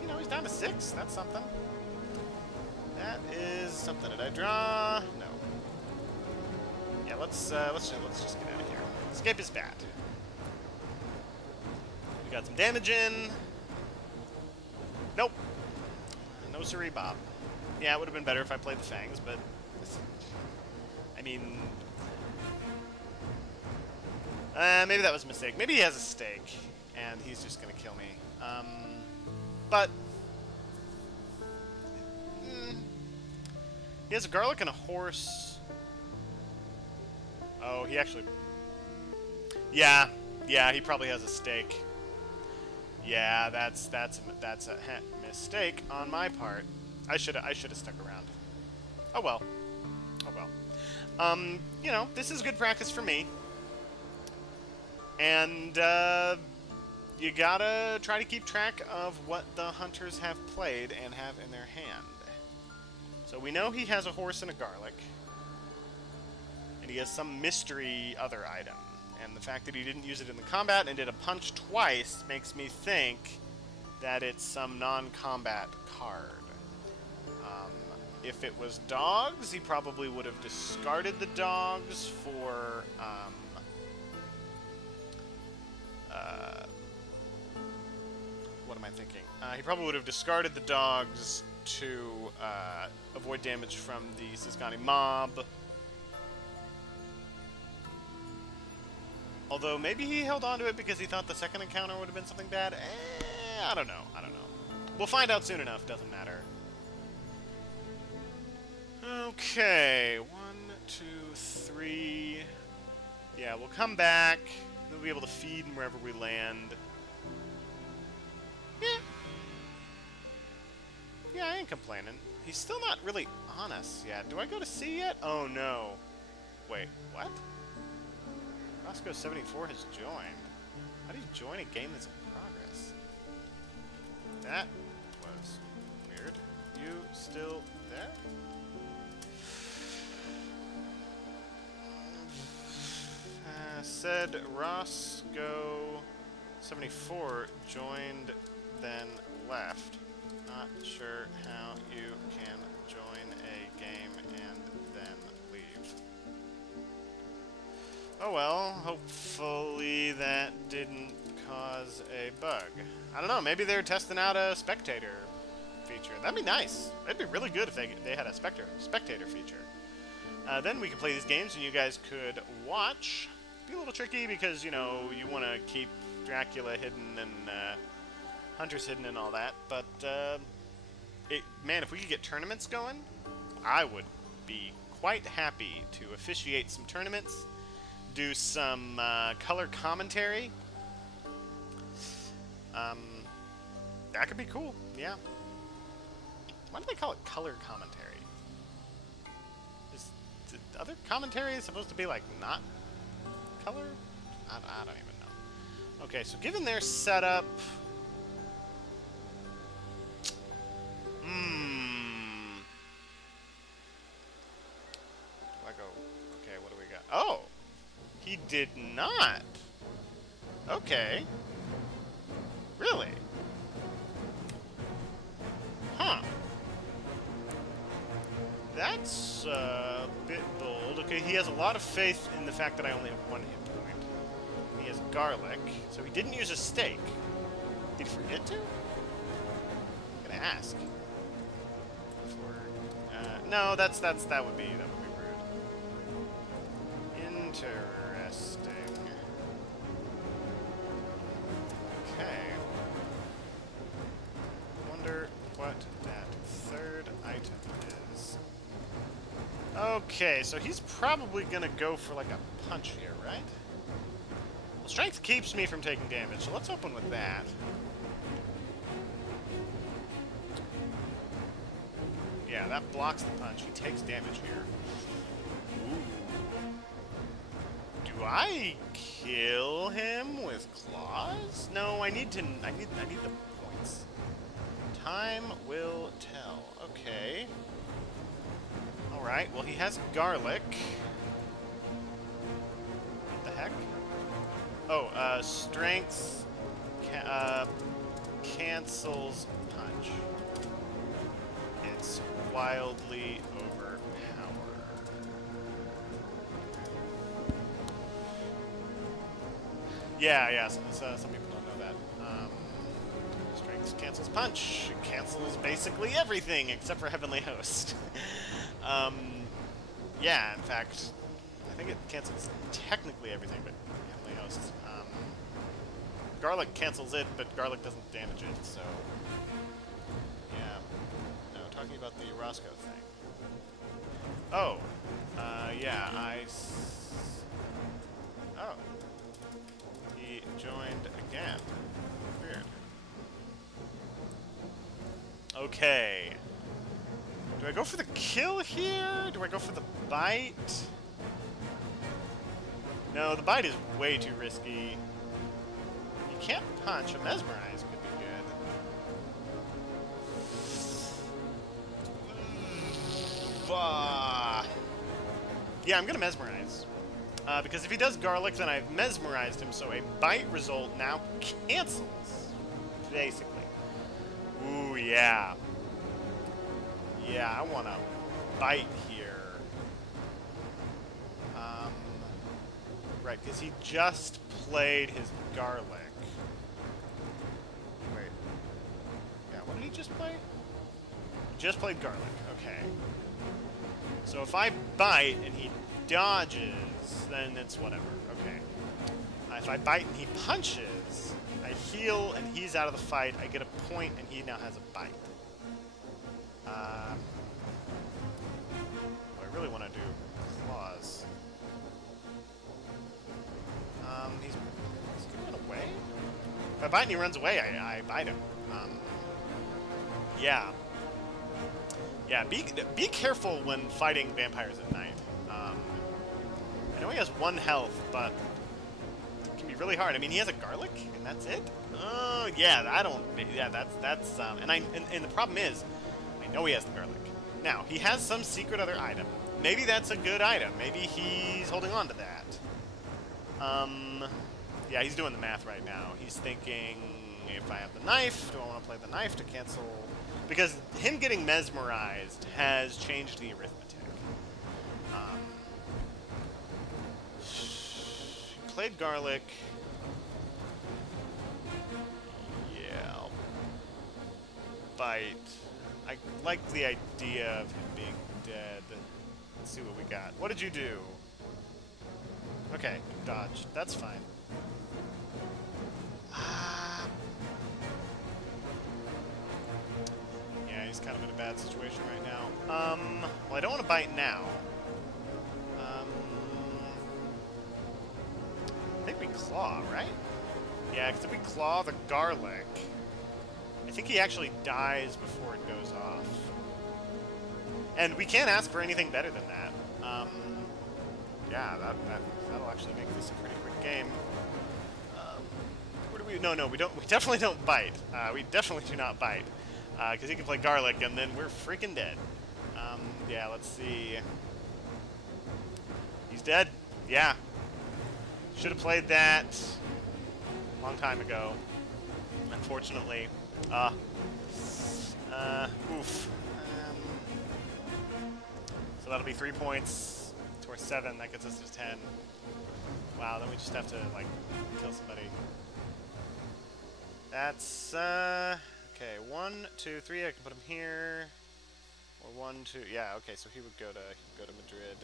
you know, he's down to 6, that's something. That is something. Did I draw? No. Yeah, let's just get out of here. Escape is bad. We got some damage in. Nope. No siree, Bob. Yeah, it would have been better if I played the fangs, but I mean, maybe that was a mistake. Maybe he has a stake. and he's just gonna kill me. But he has a garlic and a horse. Oh, he actually... Yeah, he probably has a stake. Yeah, that's a mistake on my part. I should have stuck around. Oh well. Oh well. You know, this is good practice for me. And you gotta try to keep track of what the hunters have played and have in their hand. So we know he has a horse and a garlic. And he has some mystery other item. And the fact that he didn't use it in the combat and did a punch twice makes me think that it's some non-combat card. If it was dogs, he probably would have discarded the dogs for... what am I thinking? He probably would have discarded the dogs to avoid damage from the Ciscani mob. Although maybe he held on to it because he thought the second encounter would have been something bad. I don't know. We'll find out soon enough. Doesn't matter. Okay. 1, 2, 3. Yeah, we'll come back. We'll be able to feed him wherever we land. Yeah, I ain't complaining. He's still not really on us yet. Do I go to sea yet? Oh, no. Wait, what? Roscoe 74 has joined. How do you join a game that's in progress? That was weird. You still there? Said Roscoe 74 joined, then left. Not sure how you can join a game and then leave. Oh well, hopefully that didn't cause a bug. I don't know, maybe they're testing out a spectator feature. That'd be nice. That'd be really good if they had a spectator feature. Then we could play these games and you guys could watch. Be a little tricky because, you know, you want to keep Dracula hidden and hunters hidden and all that. But, man, if we could get tournaments going, I would be quite happy to officiate some tournaments, do some color commentary. That could be cool, yeah. Why do they call it color commentary? Is the other commentary supposed to be, like, not color? I don't even know. Okay, so given their setup... Do I go... Okay, what do we got? Oh! He did not! Okay. Really? Huh. That's a bit bold. Okay, he has a lot of faith in the fact that I only have 1 hit point. He has garlic, so he didn't use a stake. Did he forget to? I'm gonna ask. No, that would be rude. Interesting. Okay. Wonder what that third item is. Okay, so he's probably gonna go for like a punch here, right? Well, strength keeps me from taking damage, so let's open with that. Yeah, that blocks the punch. He takes damage here. Ooh. Do I kill him with claws? No, I need the points. Time will tell. Okay. Alright, well he has garlic. What the heck? Oh, strength cancels punch. It's wildly overpowered. Yeah, some people don't know that. Strength cancels punch. It cancels basically everything except for Heavenly Host. Yeah, in fact, I think it cancels technically everything but Heavenly Host. garlic cancels it, but garlic doesn't damage it, so... Yeah. No, talking about the Roscoe thing. Oh. Yeah, Oh. He joined again. Weird. Okay. Do I go for the kill here? Do I go for the bite? No, the bite is way too risky. You can't punch. A mesmerize could be good. Yeah, I'm gonna mesmerize. Because if he does garlic, then I've mesmerized him, so a bite result now cancels. Basically. Ooh, yeah. Yeah, I want to bite here. Right, because he just played his garlic. Wait. Yeah, what did he just play? He just played garlic. Okay. So if I bite and he dodges, then it's whatever. Okay. If I bite and he punches, I heal and he's out of the fight. I get a point and he now has a bite. I really want to do claws. He's going away? If I bite and he runs away, I bite him. Yeah. Yeah, be careful when fighting vampires at night. I know he has 1 health, but it can be really hard. I mean, he has a garlic, and that's it? Oh, yeah, I don't... Yeah, that's and the problem is, I know he has the garlic. Now, he has some secret other item. Maybe that's a good item. Maybe he's holding on to that. Yeah, he's doing the math right now. He's thinking, if I have the knife, do I want to play the knife to cancel... Because him getting mesmerized has changed the arithmetic. Played garlic. Yeah, I'll bite. I like the idea of him being dead. Let's see what we got. What did you do? Okay, dodge. That's fine. Yeah, he's kind of in a bad situation right now. Well, I don't want to bite now. I think we claw, right? Yeah, because if we claw the garlic, I think he actually dies before it goes off. And we can't ask for anything better than that. Yeah, that'll actually make this a pretty quick game. Where do we... No, we don't. We definitely don't bite. We definitely do not bite. Because he can play garlic, and then we're freaking dead. Yeah, let's see. He's dead. Yeah. Should have played that a long time ago. Unfortunately. Oof. So that'll be 3 points to our 7. That gets us to 10. Wow, then we just have to, like, kill somebody. That's, okay, 1, 2, 3. I can put him here. Or 1, 2. Yeah, okay, so he would go to Madrid.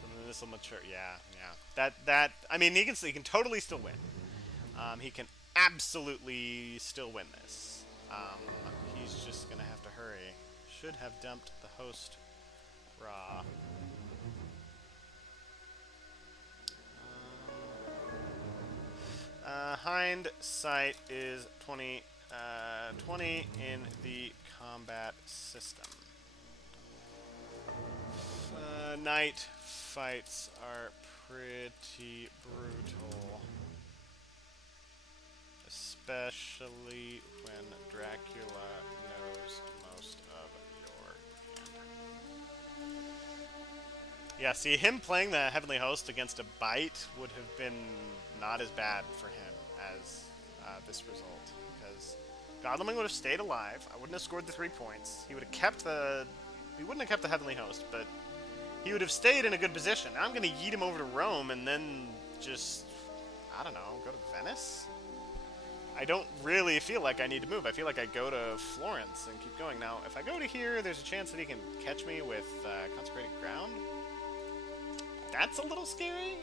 So then this will mature. Yeah. I mean, he can totally still win. He can absolutely still win this. He's just gonna have to hurry. Should have dumped the host raw. Hindsight is 20 in the combat system. Night fights are pretty brutal. Especially when Dracula knows most of your hand. Yeah, see, him playing the Heavenly Host against a bite would have been not as bad for him as this result, because Godleming would have stayed alive. I wouldn't have scored the 3 points. He would have kept the... He wouldn't have kept the Heavenly Host, but he would have stayed in a good position. Now I'm going to yeet him over to Rome and then just, I don't know, go to Venice? I don't really feel like I need to move. I feel like I go to Florence and keep going. Now, if I go to here, there's a chance that he can catch me with Consecrated Ground. That's a little scary,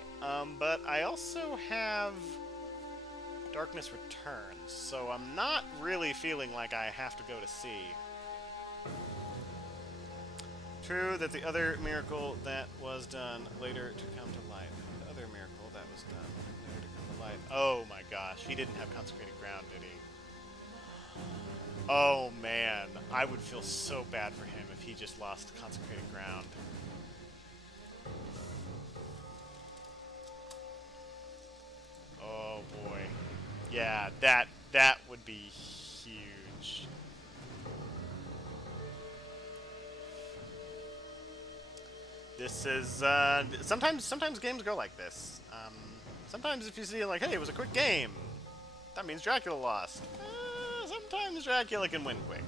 but I also have Darkness returns, so I'm not really feeling like I have to go to sea. True that the other miracle that was done later to come to light. The other miracle that was done later to come to light. Oh my gosh, he didn't have consecrated ground, did he? Oh man, I would feel so bad for him if he just lost consecrated ground. Oh boy. Yeah, that would be huge. This is sometimes games go like this. Sometimes if you see like, hey, it was a quick game, that means Dracula lost. Sometimes Dracula can win quick.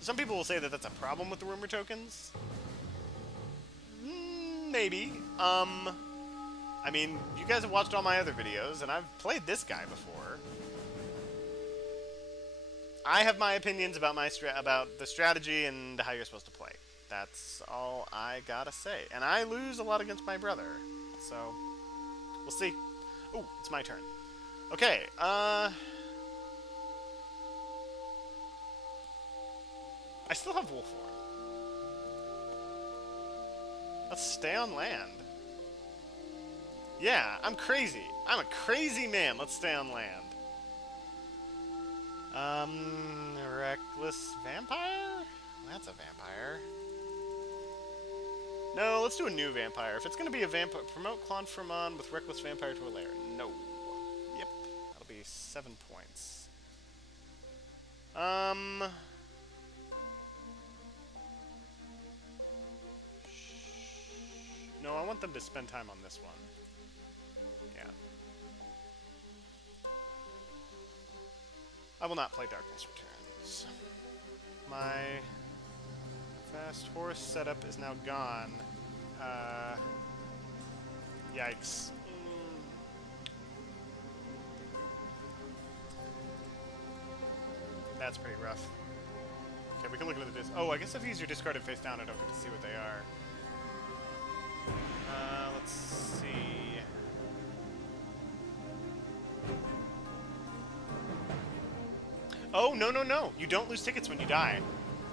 Some people will say that that's a problem with the rumor tokens. Maybe. I mean, you guys have watched all my other videos, and I've played this guy before. I have my opinions about about the strategy and how you're supposed to play. That's all I gotta say. And I lose a lot against my brother, so we'll see. Ooh, it's my turn. Okay, I still have wolf horn. Let's stay on land. Yeah, I'm crazy. I'm a crazy man. Let's stay on land. Reckless vampire? That's a vampire. No, let's do a new vampire. If it's going to be a vampire, promote Clonfermon with Reckless Vampire to a lair. No. Yep. That'll be 7 points. No, I want them to spend time on this one. Yeah. I will not play Darkness Returns. My fast horse setup is now gone. Yikes. That's pretty rough. Okay, we can look at the disc. Oh, I guess if you use your discarded face down, I don't get to see what they are. Let's see. Oh, no, no, no. You don't lose tickets when you die.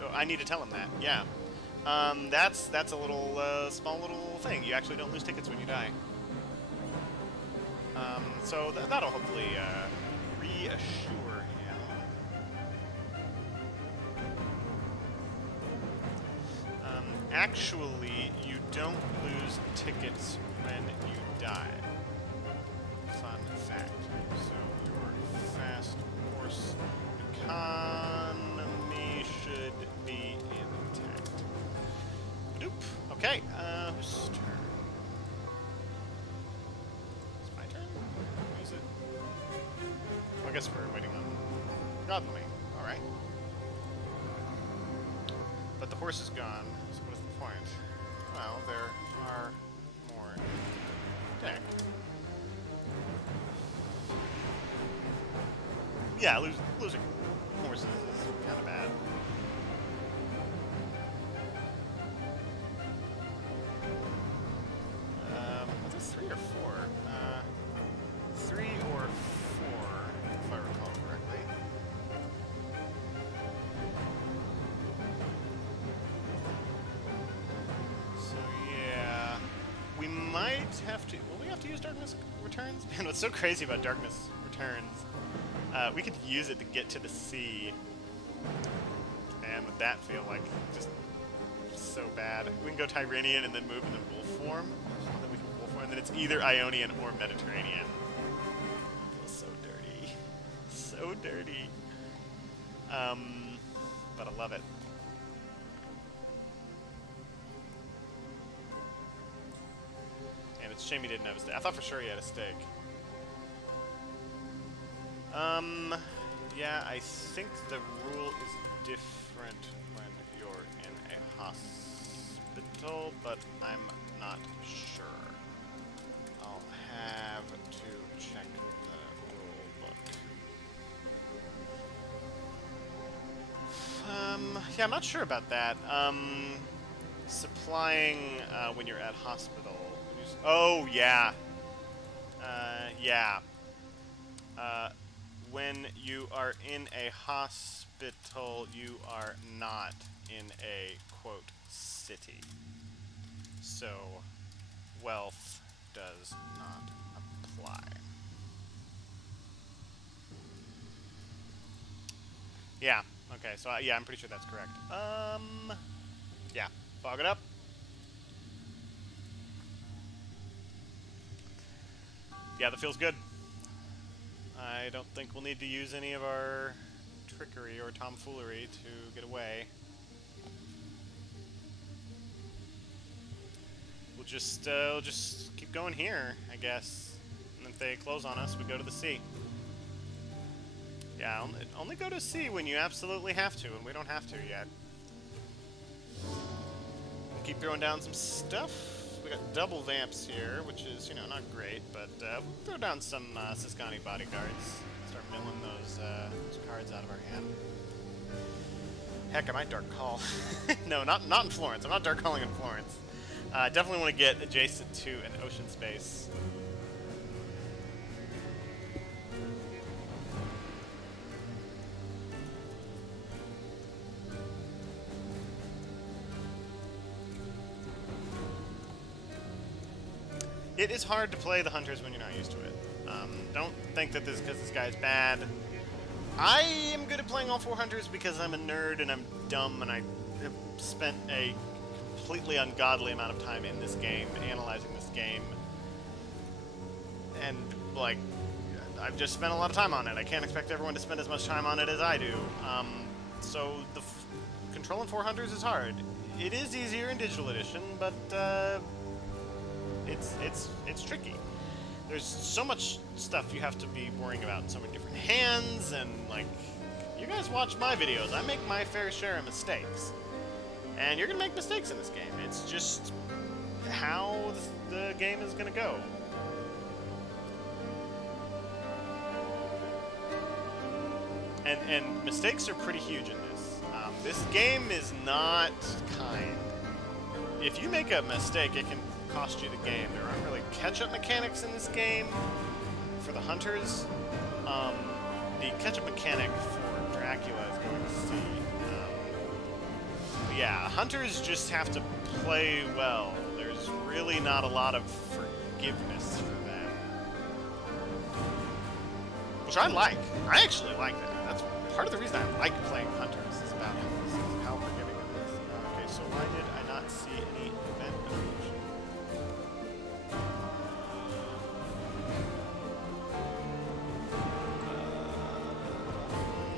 Oh, I need to tell him that. Yeah. That's a little, small little thing. You actually don't lose tickets when you die. So that'll hopefully, reassure him. Actually, you don't lose tickets when you die. Fun fact. So your fast horse economy should be intact. Doop. Okay, whose turn? It's my turn? Or is it? Well, I guess we're waiting on Godly. Alright. But the horse is gone, so what is the point? Well, there are more in the deck. Yeah, losing horses is kind of bad. Was this 3 or 4? 3 or 4, if I recall correctly. So yeah, we might have to. Will we have to use Darkness Returns? Man, what's so crazy about Darkness Returns? We could use it to get to the sea. And would that feel like just so bad? We can go Tyranian and then move into wolf form. And then we can wolf form, and then it's either Ionian or Mediterranean. It feels so dirty. So dirty. But I love it. And it's a shame he didn't have a stake. I thought for sure he had a stake. Yeah, I think the rule is different when you're in a hospital, but I'm not sure. I'll have to check the rule book. Yeah, I'm not sure about that. Supplying, when you're at hospital. Oh, yeah. Yeah. When you are in a hospital, you are not in a, quote, city. So, wealth does not apply. Yeah, okay, so, yeah, I'm pretty sure that's correct. Yeah, fog it up. Yeah, that feels good. I don't think we'll need to use any of our trickery or tomfoolery to get away. We'll just keep going here, I guess. And if they close on us, we go to the sea. Yeah, only go to sea when you absolutely have to, and we don't have to yet. We'll keep throwing down some stuff. We got double vamps here, which is, you know, not great, but we'll throw down some Ciscani bodyguards. Start milling those cards out of our hand. Heck, I might dark call. No, not in Florence. I'm not dark calling in Florence. I definitely want to get adjacent to an ocean space. It is hard to play the hunters when you're not used to it. Don't think that this is because this guy's bad. I am good at playing all 4 hunters because I'm a nerd and I'm dumb and I have spent a completely ungodly amount of time in this game, analyzing this game. And, like, I've just spent a lot of time on it. I can't expect everyone to spend as much time on it as I do. So controlling 4 hunters is hard. It is easier in Digital Edition, but it's tricky. There's so much stuff you have to be worrying about in so many different hands, and, like, you guys watch my videos. I make my fair share of mistakes. And you're gonna make mistakes in this game. It's just how the game is gonna go. And mistakes are pretty huge in this. This game is not kind. If you make a mistake, it can cost you the game. There aren't really catch-up mechanics in this game for the hunters. The catch-up mechanic for Dracula is going to see. Yeah, hunters just have to play well. There's really not a lot of forgiveness for them. Which I like. I actually like that. That's part of the reason I like playing hunters, is about how forgiving it is. Okay, so why did I not see any event notification?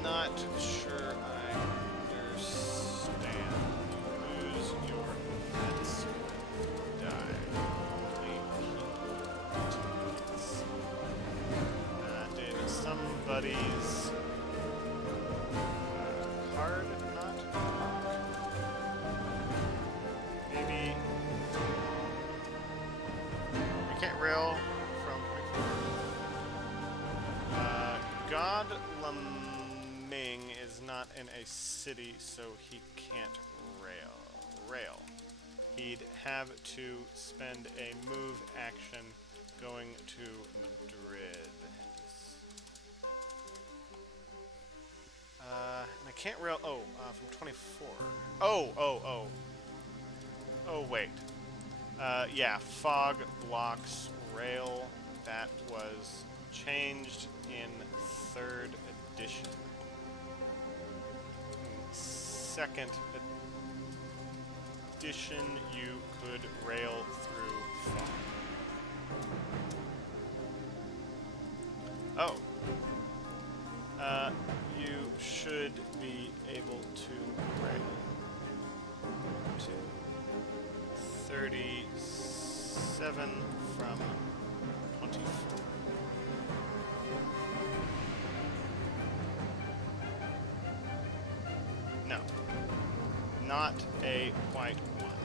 Not sure I understand. Lose your pets. Die. Only keep did somebody's card not work? Maybe we can't rail from God Laming is not in a city, so he can't rail. He'd have to spend a move action going to Madrid. And I can't rail. Oh, from 24. Oh, wait. Yeah, fog blocks rail. That was changed in 3rd edition. In 2nd edition, you could rail through fog. Oh. You should be able to rail to 37 from 24. No. Not a white one.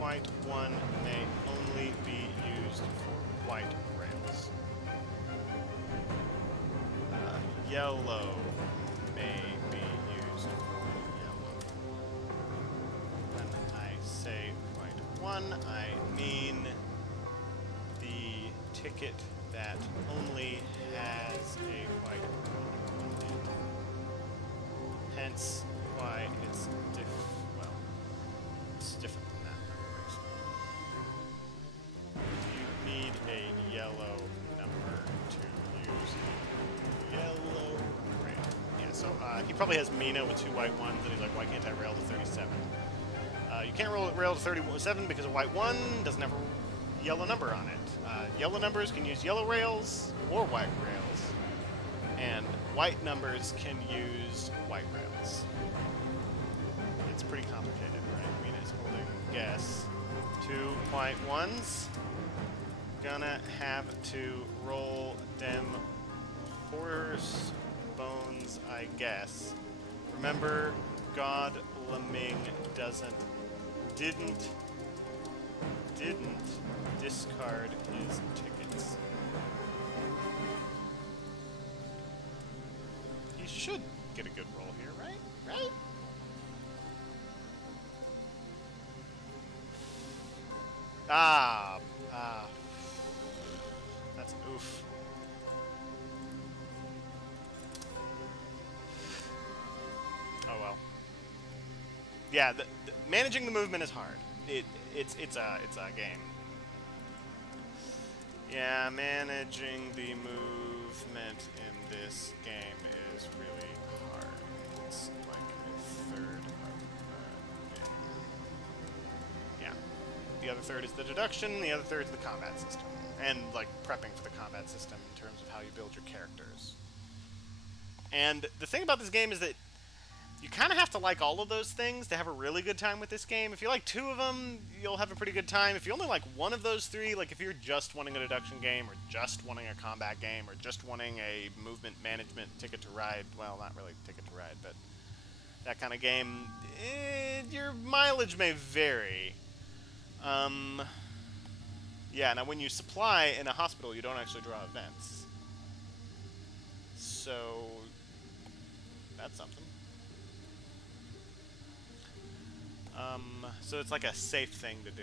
White one may only be used for white rails. Yellow may be used for yellow. When I say white one, I mean the ticket that only has He probably has Mina with 2 white ones, and he's like, why can't I rail to 37? You can't rail to 37 because a white 1 doesn't have a yellow number on it. Yellow numbers can use yellow rails or white rails, and white numbers can use white rails. It's pretty complicated, right? Mina's holding guess 2 white 1s. Gonna have to roll them horse bones, I guess. Remember, God Laming didn't discard his tickets. He should get a good roll here, right? Right? That's an oof. Oh well. Yeah, managing the movement is hard. It's a game. Yeah, managing the movement in this game is really hard. It's like a third of the game. Yeah. The other third is the deduction, the other third is the combat system. And, like, prepping for the combat system in terms of how you build your characters. And the thing about this game is that you kind of have to like all of those things to have a really good time with this game. If you like 2 of them, you'll have a pretty good time. If you only like 1 of those 3, like if you're just wanting a deduction game, or just wanting a combat game, or just wanting a movement management Ticket to Ride, well, not really Ticket to Ride, but that kind of game, your mileage may vary. Yeah, now when you supply in a hospital, you don't actually draw events. So, that's something. So it's like a safe thing to do.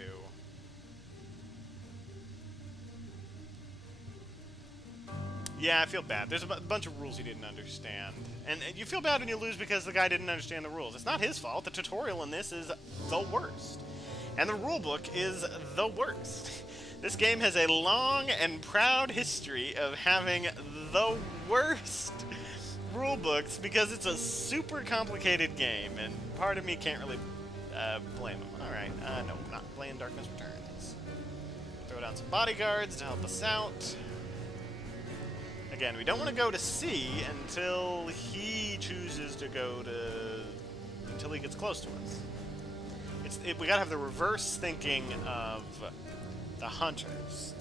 Yeah, I feel bad. There's a bunch of rules he didn't understand. And you feel bad when you lose because the guy didn't understand the rules. It's not his fault. The tutorial in this is the worst. And the rulebook is the worst. This game has a long and proud history of having the worst rulebooks because it's a super complicated game, and part of me can't really blame him. Alright, no, I'm not playing Darkness Returns. Throw down some bodyguards to help us out. Again, we don't want to go to C until he chooses to go to... until he gets close to us. We gotta have the reverse thinking of the hunters.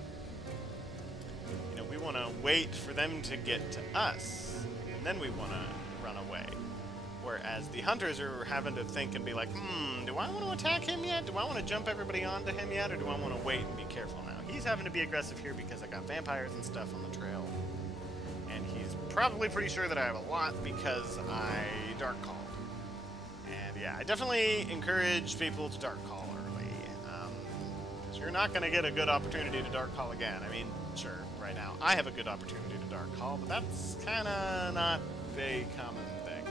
You know, we want to wait for them to get to us, and then we want to run away. Whereas the hunters are having to think and be like, do I want to attack him yet? Do I want to jump everybody onto him yet? Or do I want to wait and be careful now? He's having to be aggressive here because I got vampires and stuff on the trail. And he's probably pretty sure that I have a lot because I Dark Called. And yeah, I definitely encourage people to Dark Call early. Because you're not going to get a good opportunity to Dark Call again. I mean, sure, right now I have a good opportunity to Dark Call, but that's kind of not a common thing.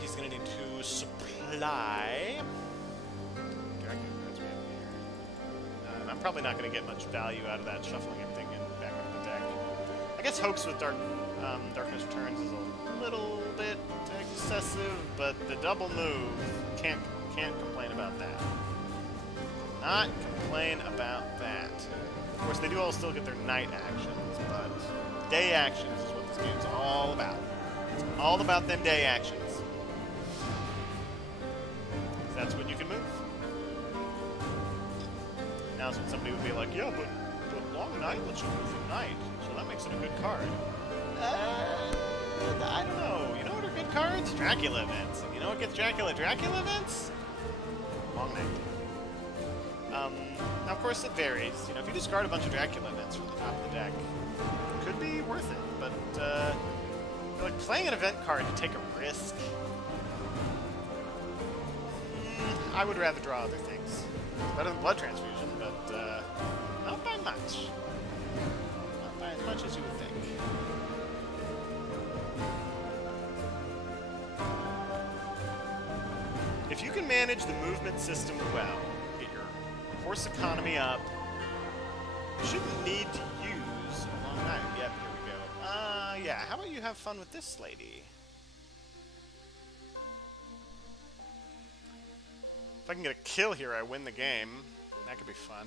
He's going to need to supply. Dracula cards we have here. I'm probably not going to get much value out of that shuffling everything in back into the deck. I guess Hoax with Darkness Returns is a little bit excessive, but the double move, can't complain about that. Not complain about that. Of course, they do all still get their night actions, but day actions is what this game's all about. It's all about them day actions. That's when you can move. Now's when somebody would be like, yeah, but Long Night lets you move at night, so that makes it a good card. I don't know. You know what are good cards? Dracula events. And you know what gets Dracula events? Long Night. Now, of course, it varies. You know, if you discard a bunch of Dracula events from the top of the deck, it could be worth it. But, like, playing an event card to take a risk, I would rather draw other things. Better than Blood Transfusion, but, not by much. Not by as much as you would think. If you can manage the movement system well, get your horse economy up, you shouldn't need to use a Long Night. Yep, here we go. yeah, how about you have fun with this lady? If I can get a kill here, I win the game. That could be fun.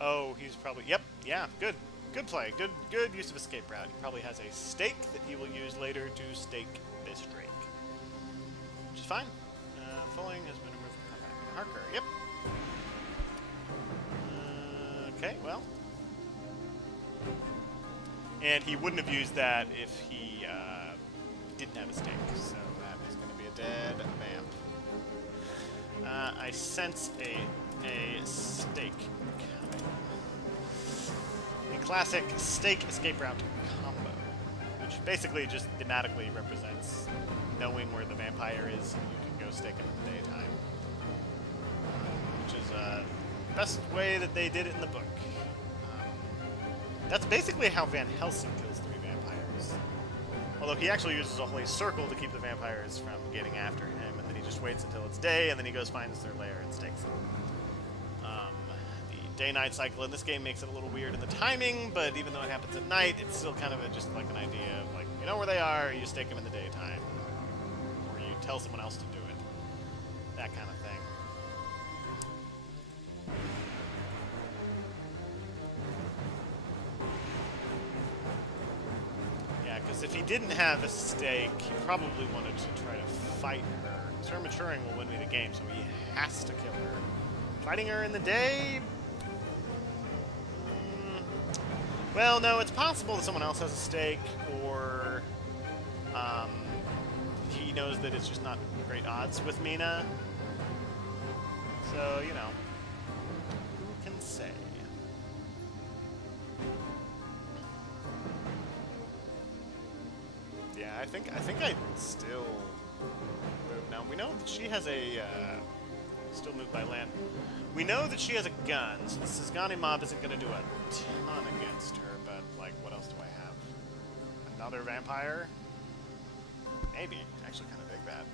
Oh, he's probably... Yep, yeah, good. Good play. Good use of escape route. He probably has a stake that he will use later to stake this Drake. Which is fine. Falling has been removed from combat. Harker, yep. Okay, well. And he wouldn't have used that if he didn't have a stake. So that is going to be a dead vamp. I sense a stake coming. A classic stake escape route combo, which basically just thematically represents knowing where the vampire is and you can go stake him in the daytime. Which is the best way that they did it in the book. That's basically how Van Helsing kills 3 vampires. Although he actually uses a holy circle to keep the vampires from getting after him, and then he just waits until it's day, and then he goes finds their lair and stakes them. The day-night cycle in this game makes it a little weird in the timing, but even though it happens at night, it's still kind of just like an idea of, like, you know where they are, you stake them in the daytime. Or you tell someone else to do it. That kind of thing. Yeah, because if he didn't have a stake, he probably wanted to try to fight her. Because her maturing will win me the game, so he has to kill her. Fighting her in the day... well, no, it's possible that someone else has a stake, or he knows that it's just not great odds with Mina. So, you know, who can say? Yeah, I think I still move. Now, we know that she has a, still move by land. We know that she has a gun, so the Sisgani mob isn't going to do a ton against her, but, like, what else do I have? Another vampire? Maybe. Actually kind of dig that.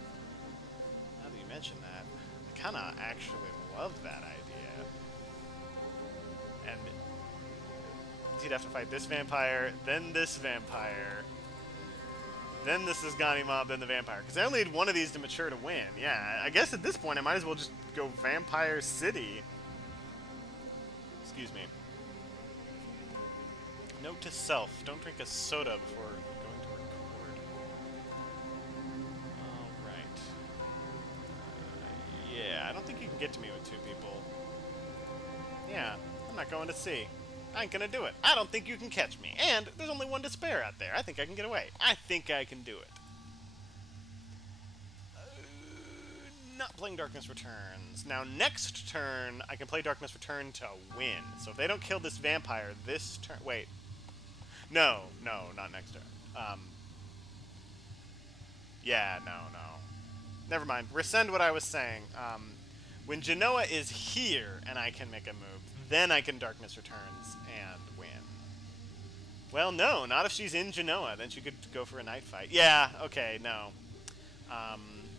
Now that you mention that, I kind of actually love that idea. And he'd have to fight this vampire, then this vampire, then the Sisgani mob, then the vampire. Because I only need one of these to mature to win. Yeah, I guess at this point I might as well just go Vampire City. Excuse me. Note to self, don't drink a soda before going to record. Alright. Yeah, I don't think you can get to me with 2 people. Yeah, I'm not going to sea. I ain't gonna do it. I don't think you can catch me. And there's only 1 to spare out there. I think I can get away. I think I can do it. Not playing Darkness Returns. Now, next turn, I can play Darkness Return to win. So if they don't kill this vampire this turn... wait. No, not next turn. Yeah, no. Never mind. Rescind what I was saying. When Genoa is here and I can make a move, then I can Darkness Returns and win. Well, no, not if she's in Genoa. Then she could go for a night fight. Yeah, okay, no.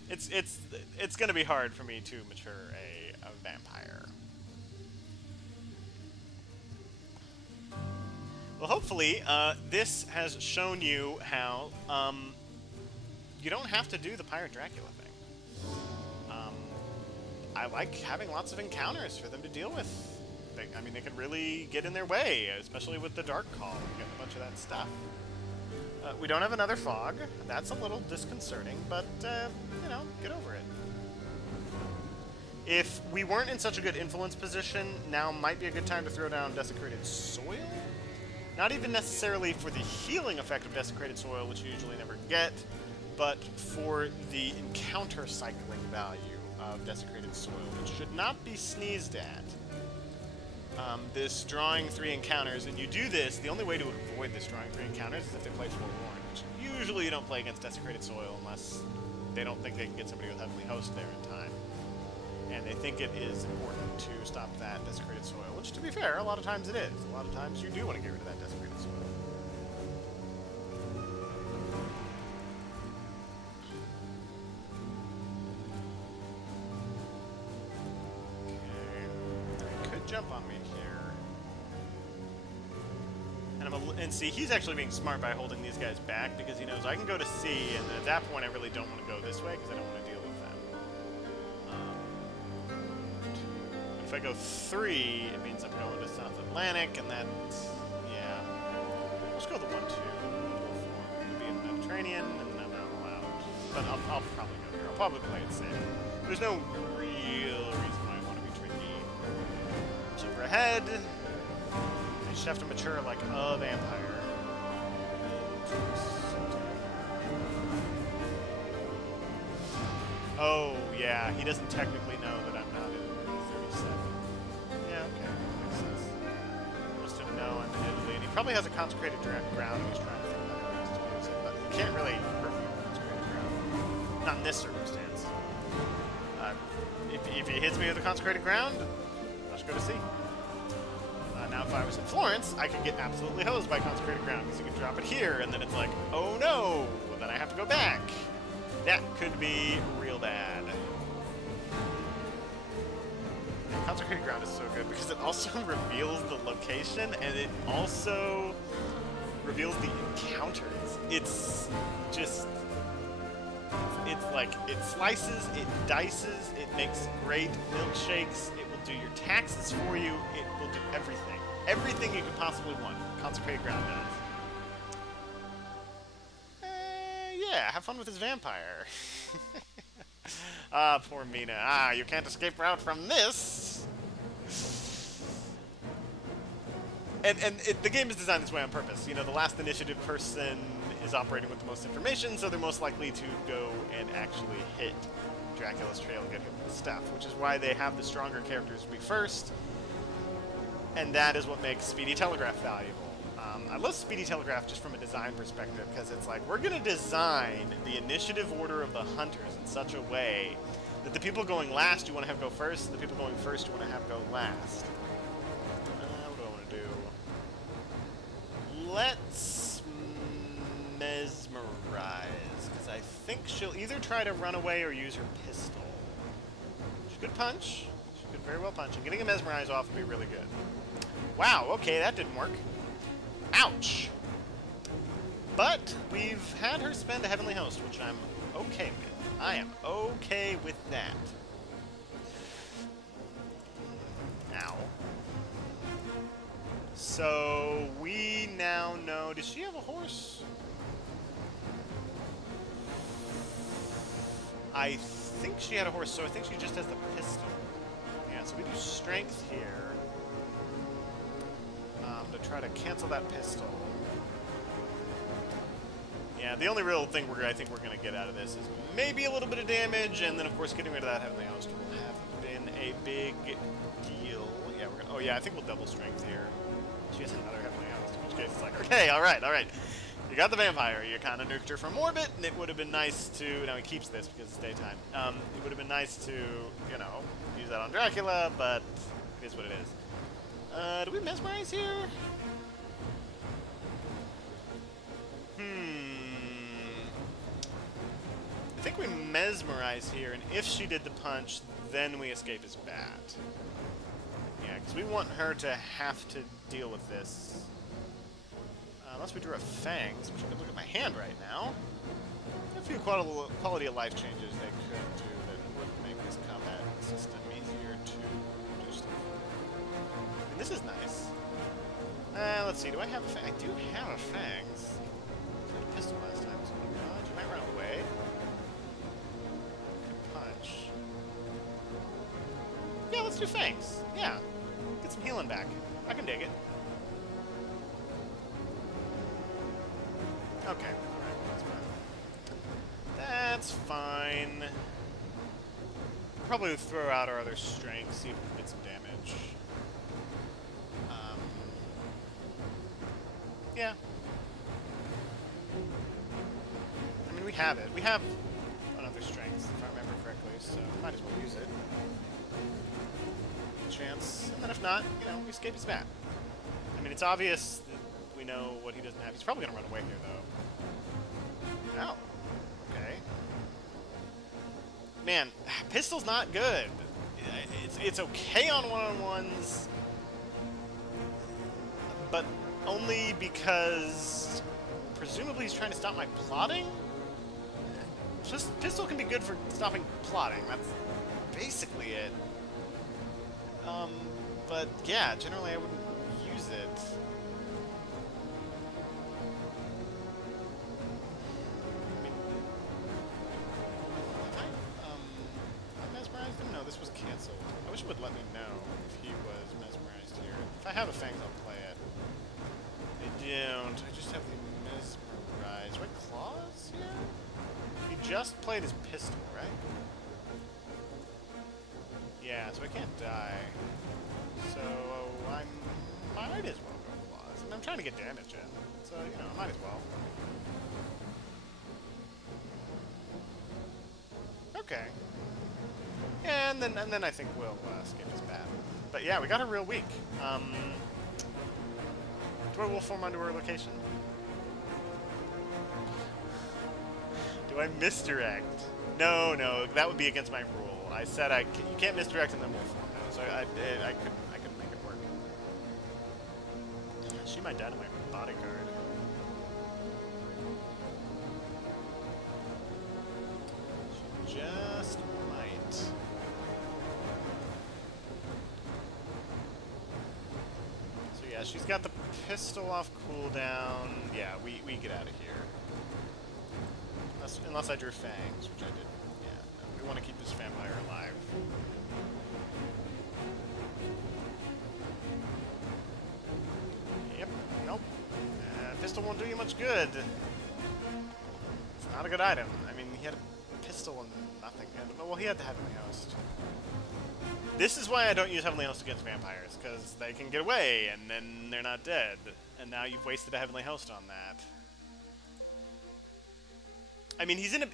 It's going to be hard for me to mature a vampire. Well, hopefully, this has shown you how you don't have to do the Pirate Dracula thing. I like having lots of encounters for them to deal with. I mean, they can really get in their way, especially with the Dark Call. We get a bunch of that stuff. We don't have another fog. That's a little disconcerting, but, you know, get over it. If we weren't in such a good influence position, now might be a good time to throw down Desecrated Soil. Not even necessarily for the healing effect of Desecrated Soil, which you usually never get, but for the encounter cycling value of Desecrated Soil, which should not be sneezed at. This drawing 3 encounters, and you do this, the only way to avoid this drawing 3 encounters is if they play Forewarned, which usually you don't play against Desecrated Soil unless they don't think they can get somebody with Heavenly Host there in time. And they think it is important to stop that Desecrated Soil, which, to be fair, a lot of times it is. A lot of times you do want to get rid of that Desecrated Soil. jump on me here. And see, he's actually being smart by holding these guys back because he knows I can go to C, and at that point I really don't want to go this way because I don't want to deal with them. If I go 3, it means I'm going to South Atlantic, and that's, yeah. Let's go the 1-2. It'll be in the Mediterranean, and I'm not allowed. But I'll probably go here. I'll probably play it safe. There's no real reason why I want to be tricky. Super ahead. I just have to mature like a vampire. Oh, yeah, he doesn't technically know that I'm not in 37. Yeah, okay, makes sense. Most of him know I'm in Italy, and he probably has a consecrated ground, and he's trying to figure out how to use it, but he can't really hurt me with consecrated ground. Not in this circumstance. If he hits me with a consecrated ground, I'll just go to sea. Now, if I was in Florence, I could get absolutely hosed by consecrated ground, because you can drop it here, and then it's like, oh no, well, then I have to go back. That could be real bad. Consecrated ground is so good because it also reveals the location, and it also reveals the encounters. It's just... It's like, it slices, it dices, it makes great milkshakes, it will do your taxes for you, it will do everything. Everything you could possibly want, consecrated ground does. Yeah, have fun with his vampire. Ah, poor Mina. Ah, you can't escape out from this! And the game is designed this way on purpose. You know, the last initiative person is operating with the most information, so they're most likely to go and actually hit Dracula's trail and get him with stuff, which is why they have the stronger characters be first, and that is what makes Speedy Telegraph valuable. I love Speedy Telegraph just from a design perspective, because it's like, we're going to design the initiative order of the hunters in such a way that the people going last you want to have go first, and the people going first you want to have go last. What do I want to do? Let's mesmerize, because I think she'll either try to run away or use her pistol. She could punch. She could very well punch. And getting a mesmerize off would be really good. Wow, okay, that didn't work. Ouch! But we've had her spend a Heavenly Host, which I'm okay with. I am okay with that. Ow. So, we now know... Does she have a horse? I think she had a horse, so I think she just has the pistol. Yeah, so we do strength here. To try to cancel that pistol. Yeah, the only real thing I think we're going to get out of this is maybe a little bit of damage, and then of course getting rid of that Heavenly Host will have been a big deal. Yeah, we're gonna, oh yeah, I think we'll double strength here. She has another Heavenly Host, in which case it's like, okay, alright. You got the vampire, you kind of nuked her from orbit, and it would have been nice to, now he keeps this because it's daytime, it would have been nice to, you know, use that on Dracula, but it is what it is. Do we mesmerize here? I think we mesmerize here, and if she did the punch, then we escape his bat. Yeah, because we want her to have to deal with this. Unless we drew a fangs, which I could look at my hand right now. A few quality of life changes they could do that would make this combat system easier to do stuff. And this is nice. Let's see, do I have a fang? I do have a fangs. I had a pistol last time, so God, you might run away. Punch. Yeah, let's do fangs. Yeah. Get some healing back. I can dig it. Okay. Alright, that's fine. We'll probably throw out our other strength, see if we can get some damage. Yeah. I mean, we have it. We have another strength, if I remember correctly, so might as well use it. Chance. And then if not, you know, we escape his bat. I mean, it's obvious that we know what he doesn't have. He's probably going to run away here, though. Oh. Okay. Man, pistol's not good. It's okay on one-on-ones. but only because presumably he's trying to stop my plotting? Just pistol can be good for stopping plotting. That's basically it. But yeah, generally I wouldn't use it. I mean, have I mesmerized him? No, this was canceled. I wish it would let me know if he was mesmerized here. If I have a fangs, I'll play it. I don't. I just have the mesmerized. What claws here? He just played his pistol, right? Yeah, so I can't die. So I might as well go claws. And I'm trying to get damage in. So, you know, I might as well. Okay. And then I think we'll skip his battle. But yeah, we got her real weak. Do I wolf form onto her location? Do I misdirect? No, that would be against my rule. I said you can't misdirect and then wolf form now, so I couldn't make it work. She might die to my bodyguard. She just might. So yeah, she's got the pistol off cooldown. Yeah, we get out of here. Unless I drew fangs, which I didn't. Yeah, no, we want to keep this vampire alive. Yep, nope. Pistol won't do you much good. It's not a good item. I mean, he had a pistol and nothing. Well, he had the Heavenly Host. This is why I don't use Heavenly Host against vampires, because they can get away, and then they're not dead. And now you've wasted a Heavenly Host on that. I mean, he's in a...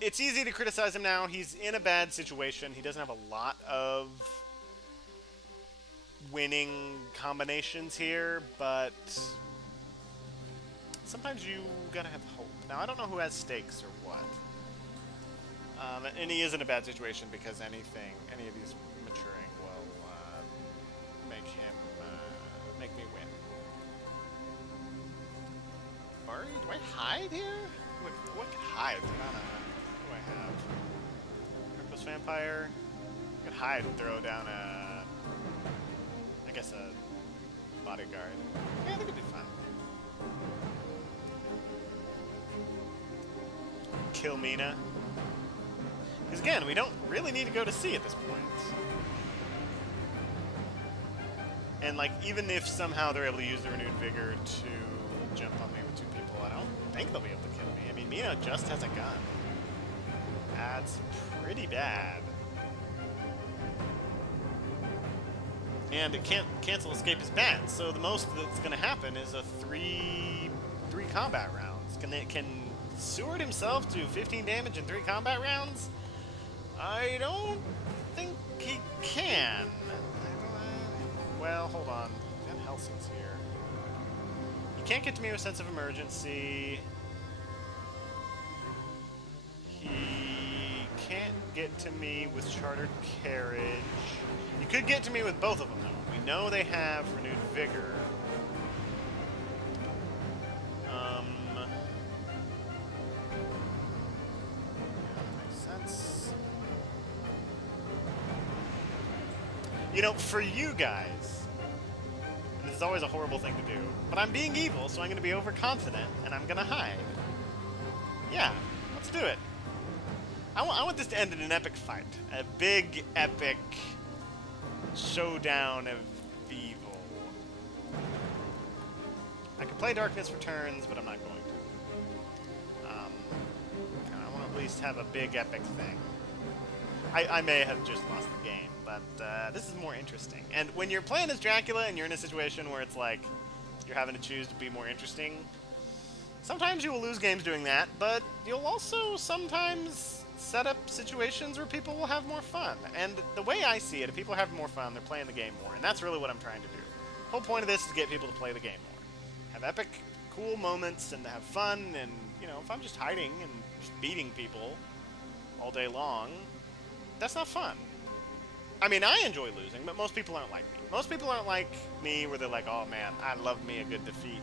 It's easy to criticize him now. He's in a bad situation. He doesn't have a lot of winning combinations here, but sometimes you gotta have hope. Now, I don't know who has stakes or what. And he is in a bad situation because any of these maturing will make me win. Bari, do I hide here? What hide? What do I have? Reckless Vampire. I could hide and throw down I guess a bodyguard. Yeah, I think it'd be fun. Kill Mina. Because again, we don't really need to go to sea at this point. And like, even if somehow they're able to use the renewed vigor to jump on me with two people, I don't think they'll be able to kill me. I mean, Mina just has a gun. That's pretty bad. And it can't cancel escape is bad, so the most that's going to happen is a three combat rounds. Can Seward himself do 15 damage in 3 combat rounds? I don't think he can. Well, hold on. Van Helsing's here. He can't get to me with Sense of Emergency. He can't get to me with Chartered Carriage. You could get to me with both of them, though. We know they have Renewed Vigor. Yeah, that makes sense. You know, for you guys, and this is always a horrible thing to do, but I'm being evil, so I'm going to be overconfident, and I'm going to hide. Yeah, let's do it. I want this to end in an epic fight. A big, epic showdown of evil. I could play Darkness Returns, but I'm not going to. I want to at least have a big, epic thing. I may have just lost the game, but this is more interesting. And when you're playing as Dracula and you're in a situation where it's like you're having to choose to be more interesting, sometimes you will lose games doing that, but you'll also sometimes set up situations where people will have more fun. And the way I see it, if people are having more fun, they're playing the game more. And that's really what I'm trying to do. The whole point of this is to get people to play the game more. Have epic, cool moments and have fun. And, you know, if I'm just hiding and just beating people all day long, that's not fun. I mean, I enjoy losing, but most people aren't like me. Most people aren't like me where they're like, oh man, I love me a good defeat.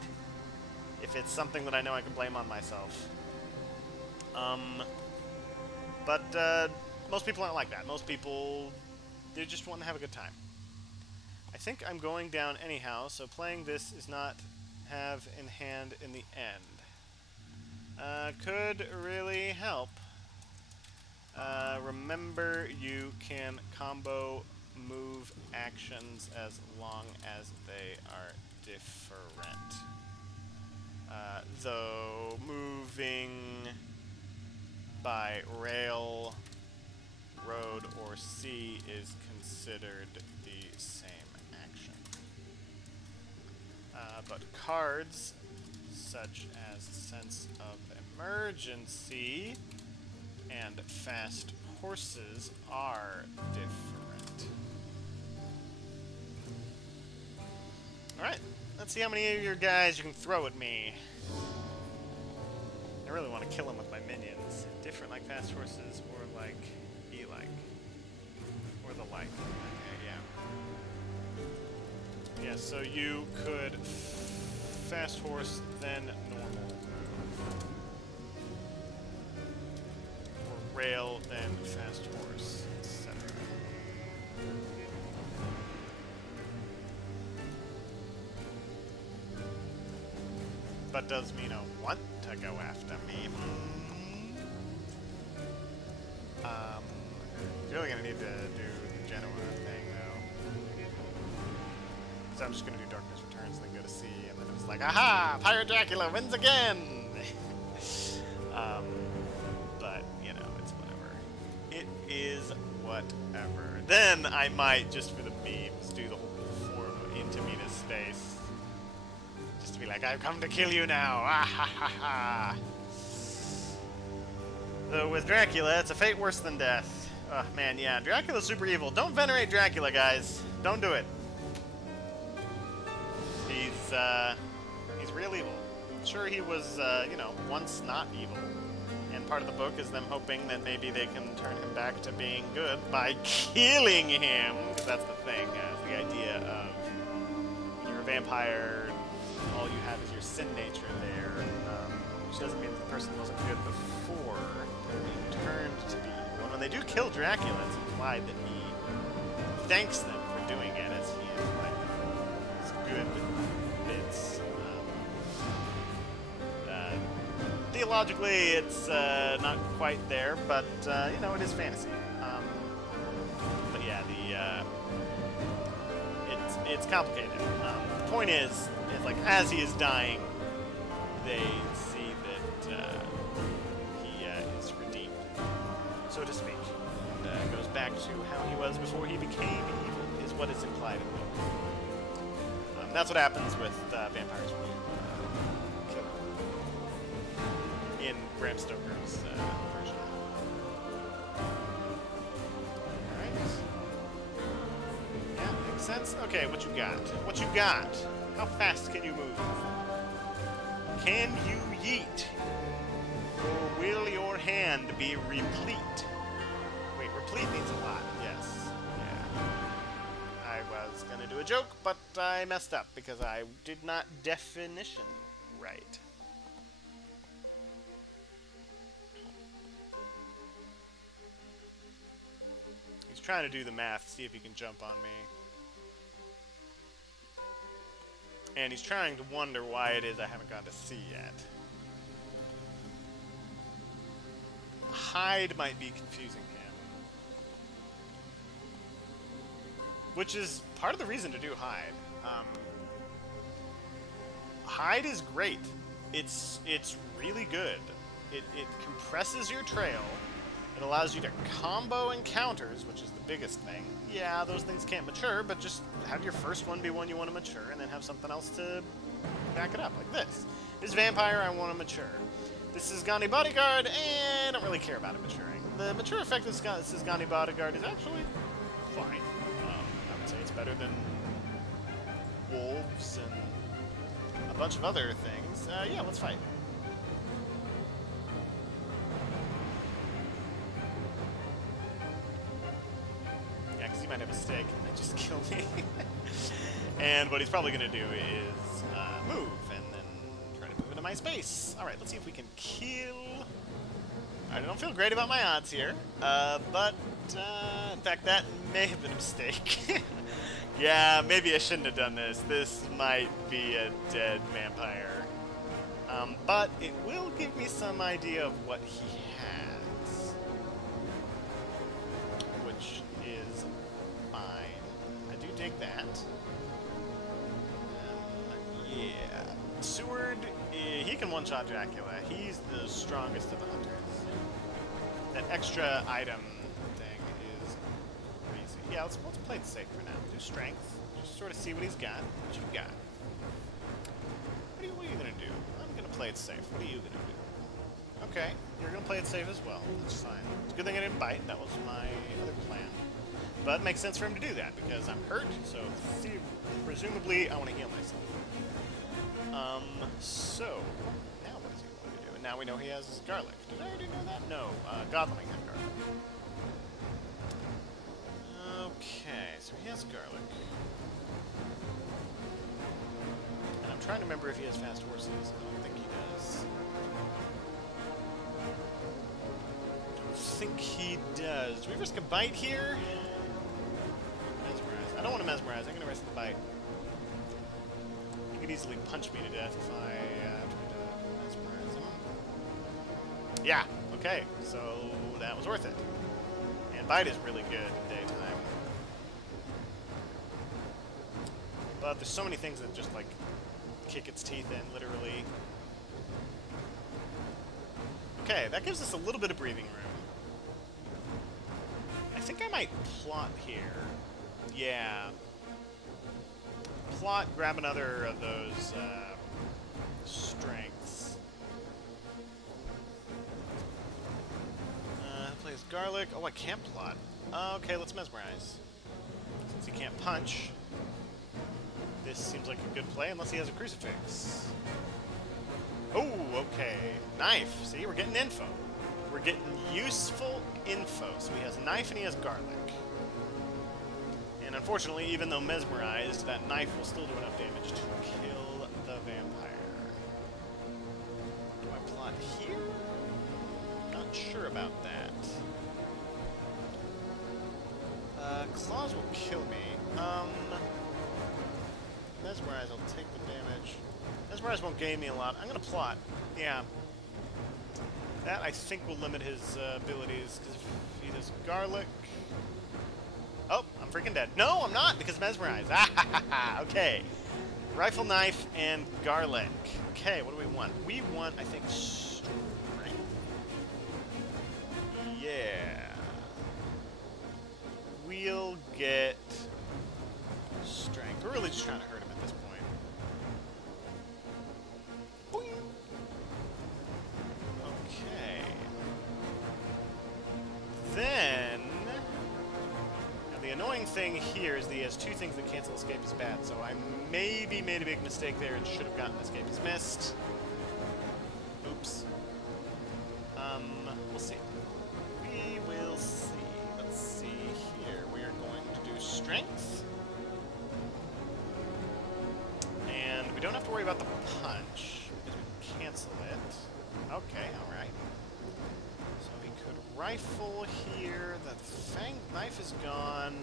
If it's something that I know I can blame on myself. But most people aren't like that. Most people, they just want to have a good time. I think I'm going down anyhow, so playing this is not have in hand in the end. Could really help. Remember, you can combo move actions as long as they are different. Though moving by rail, road, or sea is considered the same action. But cards, such as Sense of Emergency and Fast Horses, are different. Alright, let's see how many of your guys you can throw at me. I really want to kill him with my minions. Different like Fast Horses, or like E-like. Or the like. Okay, yeah. Yeah, so you could Fast Horse, then normal move. Or rail, then Fast Horse, etc. But does Mino want to go after me? Really gonna need to do the Genoa thing, though. So I'm just gonna do Darkness Returns, then go to sea, and then it's like, aha! Pirate Dracula wins again! But, you know, it's whatever. It is whatever. Then I might, just for the memes, do the whole form into Mina's space. Just to be like, I've come to kill you now! Ah ha ha ha! Though with Dracula, it's a fate worse than death. Oh, man, yeah. Dracula's super evil. Don't venerate Dracula, guys. Don't do it. He's real evil. Sure, he was, you know, once not evil. And part of the book is them hoping that maybe they can turn him back to being good by killing him. Because that's the thing, the idea of when you're a vampire, all you have is your sin nature there. Which doesn't mean the person wasn't good before. They're being turned to be evil. And when they do kill Dracula, it's implied that he thanks them for doing it, as he is like his good bits. Theologically, it's not quite there, but you know, it is fantasy. But yeah, it's complicated. The point is like as he is dying, they see that he is redeemed, so to speak. And goes back to how he was before he became evil, is what is implied in the book. That's what happens with vampires when you kill them. In Bram Stoker's version. Alright. Yeah, makes sense. Okay, what you got? What you got? How fast can you move? Can you yeet? Or will your hand be replete? Wait, replete means a lot. Yes. Yeah. I was gonna do a joke, but I messed up because I did not definition right. He's trying to do the math, see if he can jump on me. And he's trying to wonder why it is I haven't gone to sea yet. Hide might be confusing him. Which is part of the reason to do hide. Hide is great. It's really good. It compresses your trail. It allows you to combo encounters, which is the biggest thing. Yeah, those things can't mature, but just have your first one be one you want to mature, and then have something else to back it up, like this. This vampire, I want to mature. This is Gandhi Bodyguard, and I don't really care about it maturing. The mature effect of this is Gandhi Bodyguard is actually fine. I would say it's better than wolves and a bunch of other things. Yeah, let's fight. kind of mistake and just kill me. And what he's probably going to do is move and then try to move into my space. Alright, let's see if we can kill... I don't feel great about my odds here, but in fact that may have been a mistake. Yeah, maybe I shouldn't have done this. This might be a dead vampire. But it will give me some idea of what he has. Which is fine. I do dig that. Yeah. Seward, he can one-shot Dracula. He's the strongest of the hunters. That extra item thing is crazy. Yeah, let's play it safe for now. Do strength. Just sort of see what he's got. What you got. What are you gonna do? I'm gonna play it safe. What are you gonna do? Okay, you're gonna play it safe as well. That's fine. It's a good thing I didn't bite. That was my other plan. But it makes sense for him to do that because I'm hurt, so presumably I want to heal myself. So now what does he want to do? And now we know he has garlic. Did I already know that? No, Gotham had garlic. Okay, so he has garlic. And I'm trying to remember if he has fast horses. I don't think he does. Don't think he does. Do we risk a bite here? Mesmerize. I don't want to mesmerize. I'm going to risk the bite. He could easily punch me to death if I tried to mesmerize him. Yeah, okay, so that was worth it. And bite is really good in daytime. But there's so many things that just, like, kick its teeth in, literally. Okay, that gives us a little bit of breathing room. I think I might plot here. Yeah. Plot, grab another of those strengths. Plays garlic. Oh, I can't plot. Okay, let's mesmerize. Since he can't punch, this seems like a good play, unless he has a crucifix. Oh, okay. Knife. See, we're getting info. We're getting useful info. So he has knife and he has garlic. And unfortunately, even though mesmerized, that knife will still do enough damage to kill the vampire. Do I plot here? Not sure about that. Claws will kill me. Mesmerize, I'll take the damage. Mesmerize won't gain me a lot. I'm gonna plot. Yeah. That, I think, will limit his abilities, because if he does garlic... Oh, I'm freaking dead. No, I'm not, because mesmerize. Okay. Rifle, knife, and garlic. Okay, what do we want? We want, I think, strength. Yeah. We'll get strength. We're really just trying to hurt him at this point. Boing. Okay. Then... Now, the annoying thing here is that he has two things that cancel escape as bad, so I maybe made a big mistake there and should have gotten escape as missed. Oops. We'll see. We will see. Let's see here. We are going to do strength. And we don't have to worry about the punch, because we can cancel it. Okay, alright. So we could rifle here. The fang knife is gone.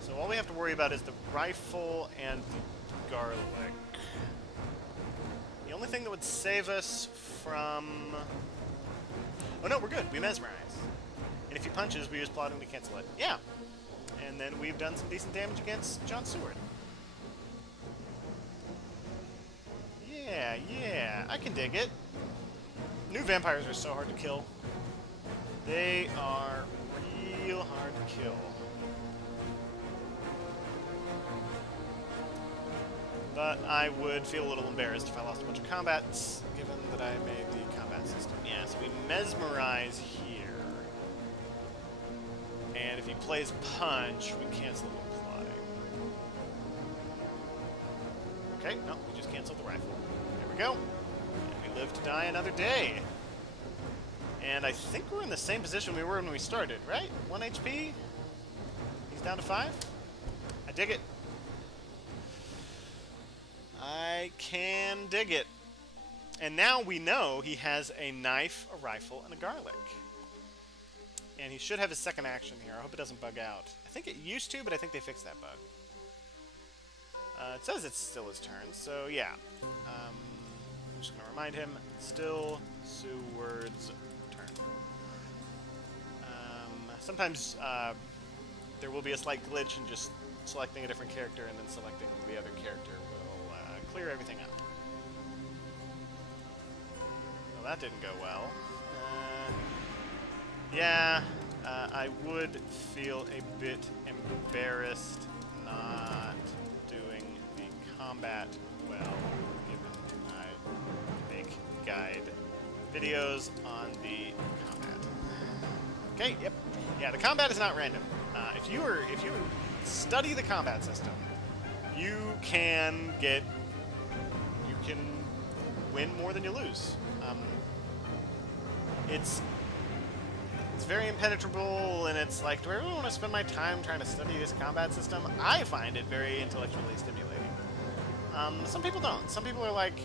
So all we have to worry about is the rifle and the garlic. The only thing that would save us from... Oh no, we're good. We mesmerize. And if he punches, we use plotting to cancel it. Yeah. And then we've done some decent damage against John Seward. Yeah, I can dig it. New vampires are so hard to kill. They are real hard to kill. But I would feel a little embarrassed if I lost a bunch of combats, given that I made the combat system. Yeah, so we mesmerize here. And if he plays punch, we cancel the plotting. Okay, no, we just canceled the rifle. There we go. And we live to die another day. And I think we're in the same position we were when we started, right? 1 HP? He's He's down to 5. I dig it. I can dig it. And now we know he has a knife, a rifle, and a garlic. And he should have his second action here. I hope it doesn't bug out. I think it used to, but I think they fixed that bug. It says it's still his turn, so yeah. I'm just going to remind him, still Seward's turn. Sometimes there will be a slight glitch in just selecting a different character and then selecting the other character will clear everything up. Well, that didn't go well. Yeah, I would feel a bit embarrassed not doing the combat well, given I make guide videos on the combat. Okay, yep. Yeah, the combat is not random. If you study the combat system, you can win more than you lose. It's very impenetrable, and it's like, do I really want to spend my time trying to study this combat system? I find it very intellectually stimulating. Some people don't. Some people are like,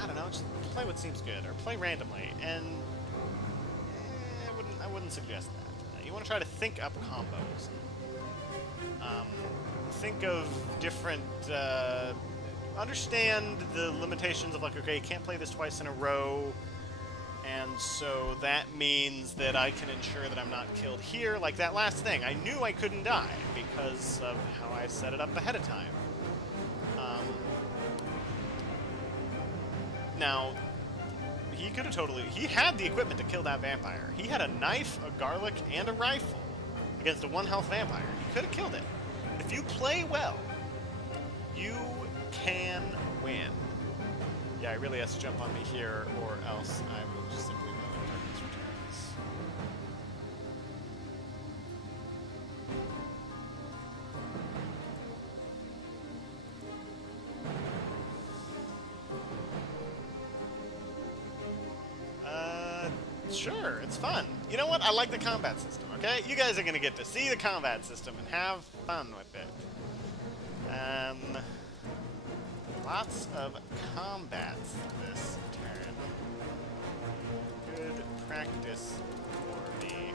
I don't know, just play what seems good, or play randomly, and I wouldn't suggest that. You want to try to think up combos. Think of different, understand the limitations of, like, okay, you can't play this twice in a row, and so that means that I can ensure that I'm not killed here. Like that last thing, I knew I couldn't die because of how I set it up ahead of time. Now, he could have he had the equipment to kill that vampire. He had a knife, a garlic, and a rifle against a 1-health vampire. He could have killed it. If you play well, you can win. Yeah, he really has to jump on me here, or else I will just simply ruin Darkness Returns. Sure, it's fun. You know what? I like the combat system, okay? You guys are going to get to see the combat system and have fun with it. Lots of combats this turn. Good practice for me.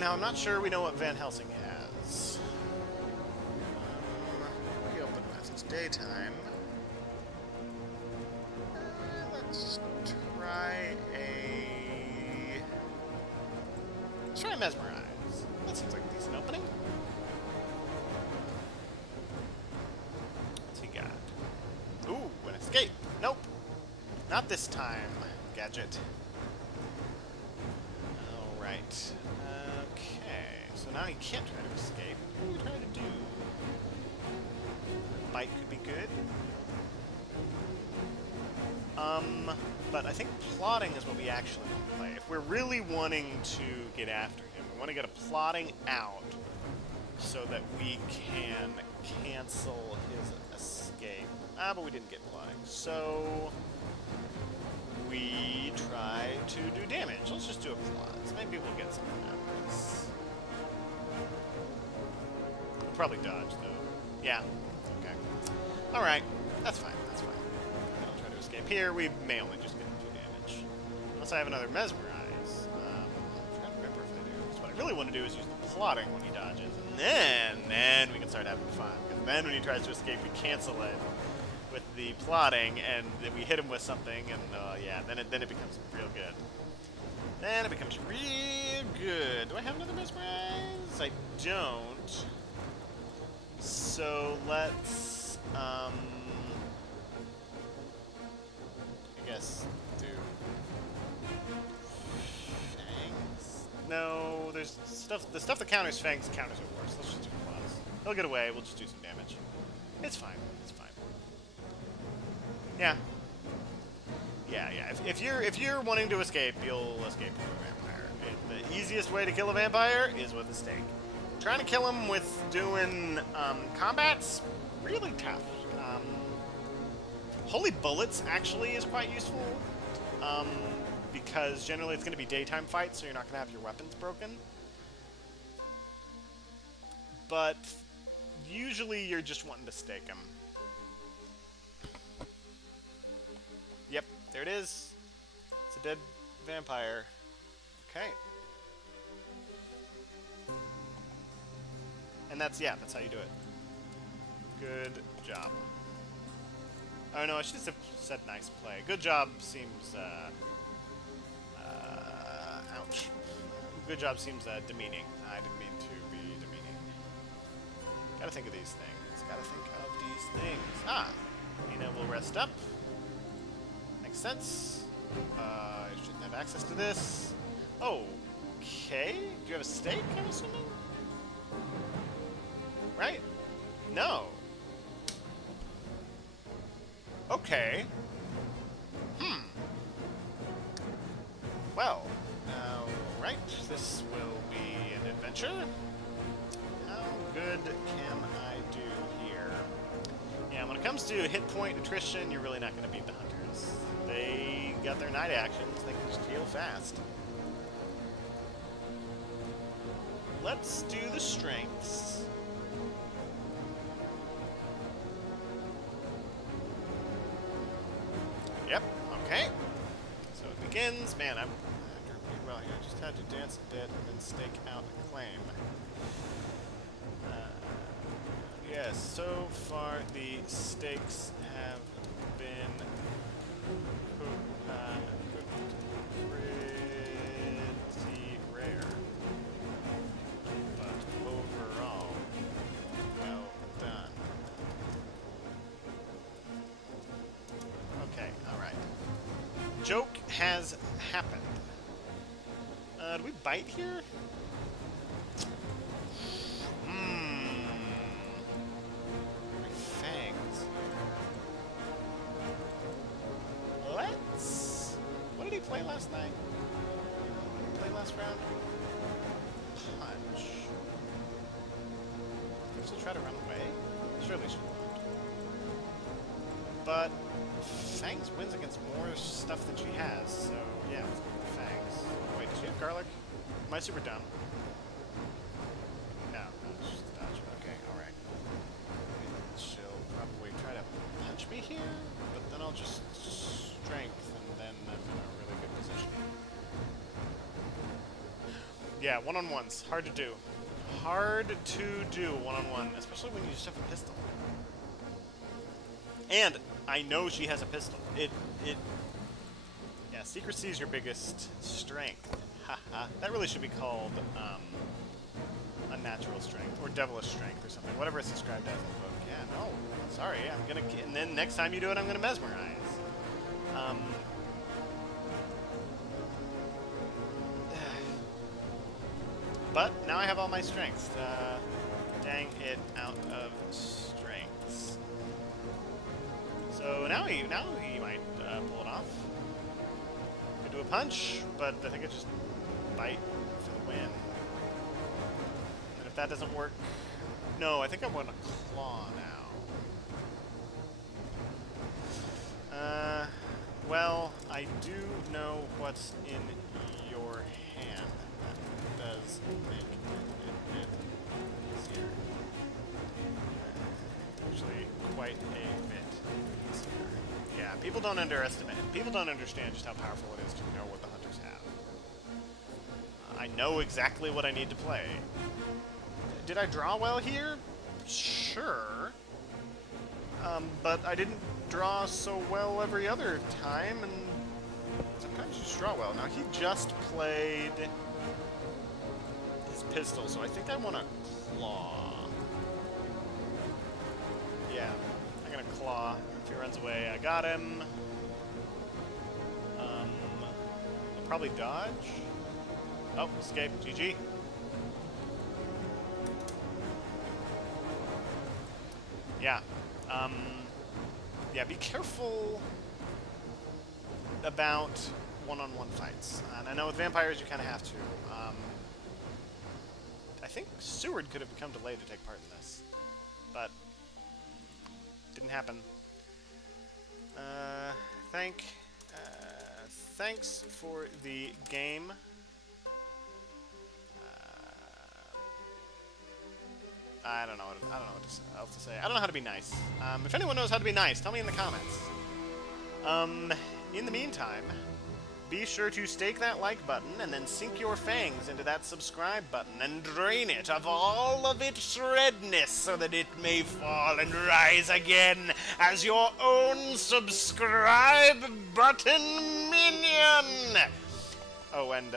Now, I'm not sure we know what Van Helsing has. We open as it's daytime. Let's try Mesmerize. That seems like a decent opening. What's he got? Ooh, an escape. Nope. Not this time, Gadget. Alright. Okay. So now he can't try to escape. What are we trying to do? Bite could be good. But I think plotting is what we actually want to play. If we're really wanting to get after him, we want to get a plotting out so that we can cancel his escape. But we didn't get plotting. So we try to do damage. Let's just do a plot. So maybe we'll get something out of this. We'll probably dodge, though. Yeah. Okay. Alright. That's fine. That's fine. I'll try to escape here. We may only just get 2 damage. Unless I have another Mesmerize. I'm trying to remember if I do. So what I really want to do is use the plotting when he dodges. And then we can start having fun. Because then when he tries to escape, we cancel it with the plotting, and then we hit him with something, and yeah, then it becomes real good. Then it becomes real good. Do I have another Mesmerize? I don't. So let's, I guess, do Fangs? No, there's stuff, the stuff that counters Fangs counters it worse. Let's just do Claws. He'll get away, we'll just do some damage. It's fine, it's fine. Yeah. Yeah. If you're wanting to escape, you'll escape from a vampire. The easiest way to kill a vampire is with a stake. Trying to kill him with doing combats, really tough. Holy Bullets actually is quite useful, because generally it's going to be daytime fights, so you're not going to have your weapons broken. but usually you're just wanting to stake him. Yep, there it is. It's a dead vampire. Okay. And that's how you do it. Good job. Oh no, I should have said nice play. Good job seems, ouch. Good job seems, demeaning. I didn't mean to be demeaning. Gotta think of these things. Gotta think of these things. Ah! Nina will rest up. Makes sense. I shouldn't have access to this. Oh, okay. Do you have a stake, I'm assuming? Right? No. Okay. Well, right. This will be an adventure. How good can I do here? Yeah, when it comes to hit point attrition, you're really not going to beat the hunters. They got their night actions. They can just heal fast. Let's do the strengths. Yep, okay. So it begins. Man, I'm doing pretty well here. I just had to dance a bit and then stake out a claim. Yes, so far the stakes have been pretty rare. But overall, well done. Okay, alright. Joke has happened. Do we bite here? Fangs. Let's... What did he play last night? What did he play last round? Punch. Should try to run away? Surely she won't. But Fangs wins against more stuff than she has, so yeah, let's go with the Fangs. Wait, does she have garlic? Am I super dumb? No, it's just dodge. Okay, alright. She'll probably try to punch me here, but then I'll just strength, and then I'm in a really good position. Yeah, one-on-ones. Hard to do. Hard to do one-on-one, especially when you just have a pistol. And I know she has a pistol. Yeah, secrecy is your biggest strength. Haha. That really should be called unnatural strength or devilish strength or something. Whatever it's described as in the book. Yeah, no. Sorry, I'm gonna. And then next time you do it, I'm gonna mesmerize. But now I have all my strengths. Dang it out of strengths. So now he might pull it off. Could do a punch, but I think it's just bite for the win. And if that doesn't work, no, I think I want a claw now. Well, I do know what's in your hand. That does make it a bit easier. Actually, quite a bit easier. Yeah, people don't underestimate it. People don't understand just how powerful it is to know what the hunters have. I know exactly what I need to play. Did I draw well here? Sure. But I didn't draw so well every other time, and sometimes you just draw well. Now, he just played his pistol, so I think I want to claw. Yeah, I'm going to claw. If he runs away, I got him. I'll probably dodge. Oh, escape. GG. Yeah. Yeah, be careful about one-on-one fights. And I know with vampires you kind of have to. I think Seward could have become delayed to take part in this, but didn't happen. Thanks for the game. I don't know what else to say. I don't know how to be nice. If anyone knows how to be nice, tell me in the comments. In the meantime, be sure to stake that like button and then sink your fangs into that subscribe button and drain it of all of its redness so that it may fall and rise again as your own subscribe button minion! Oh, and,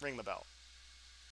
ring the bell.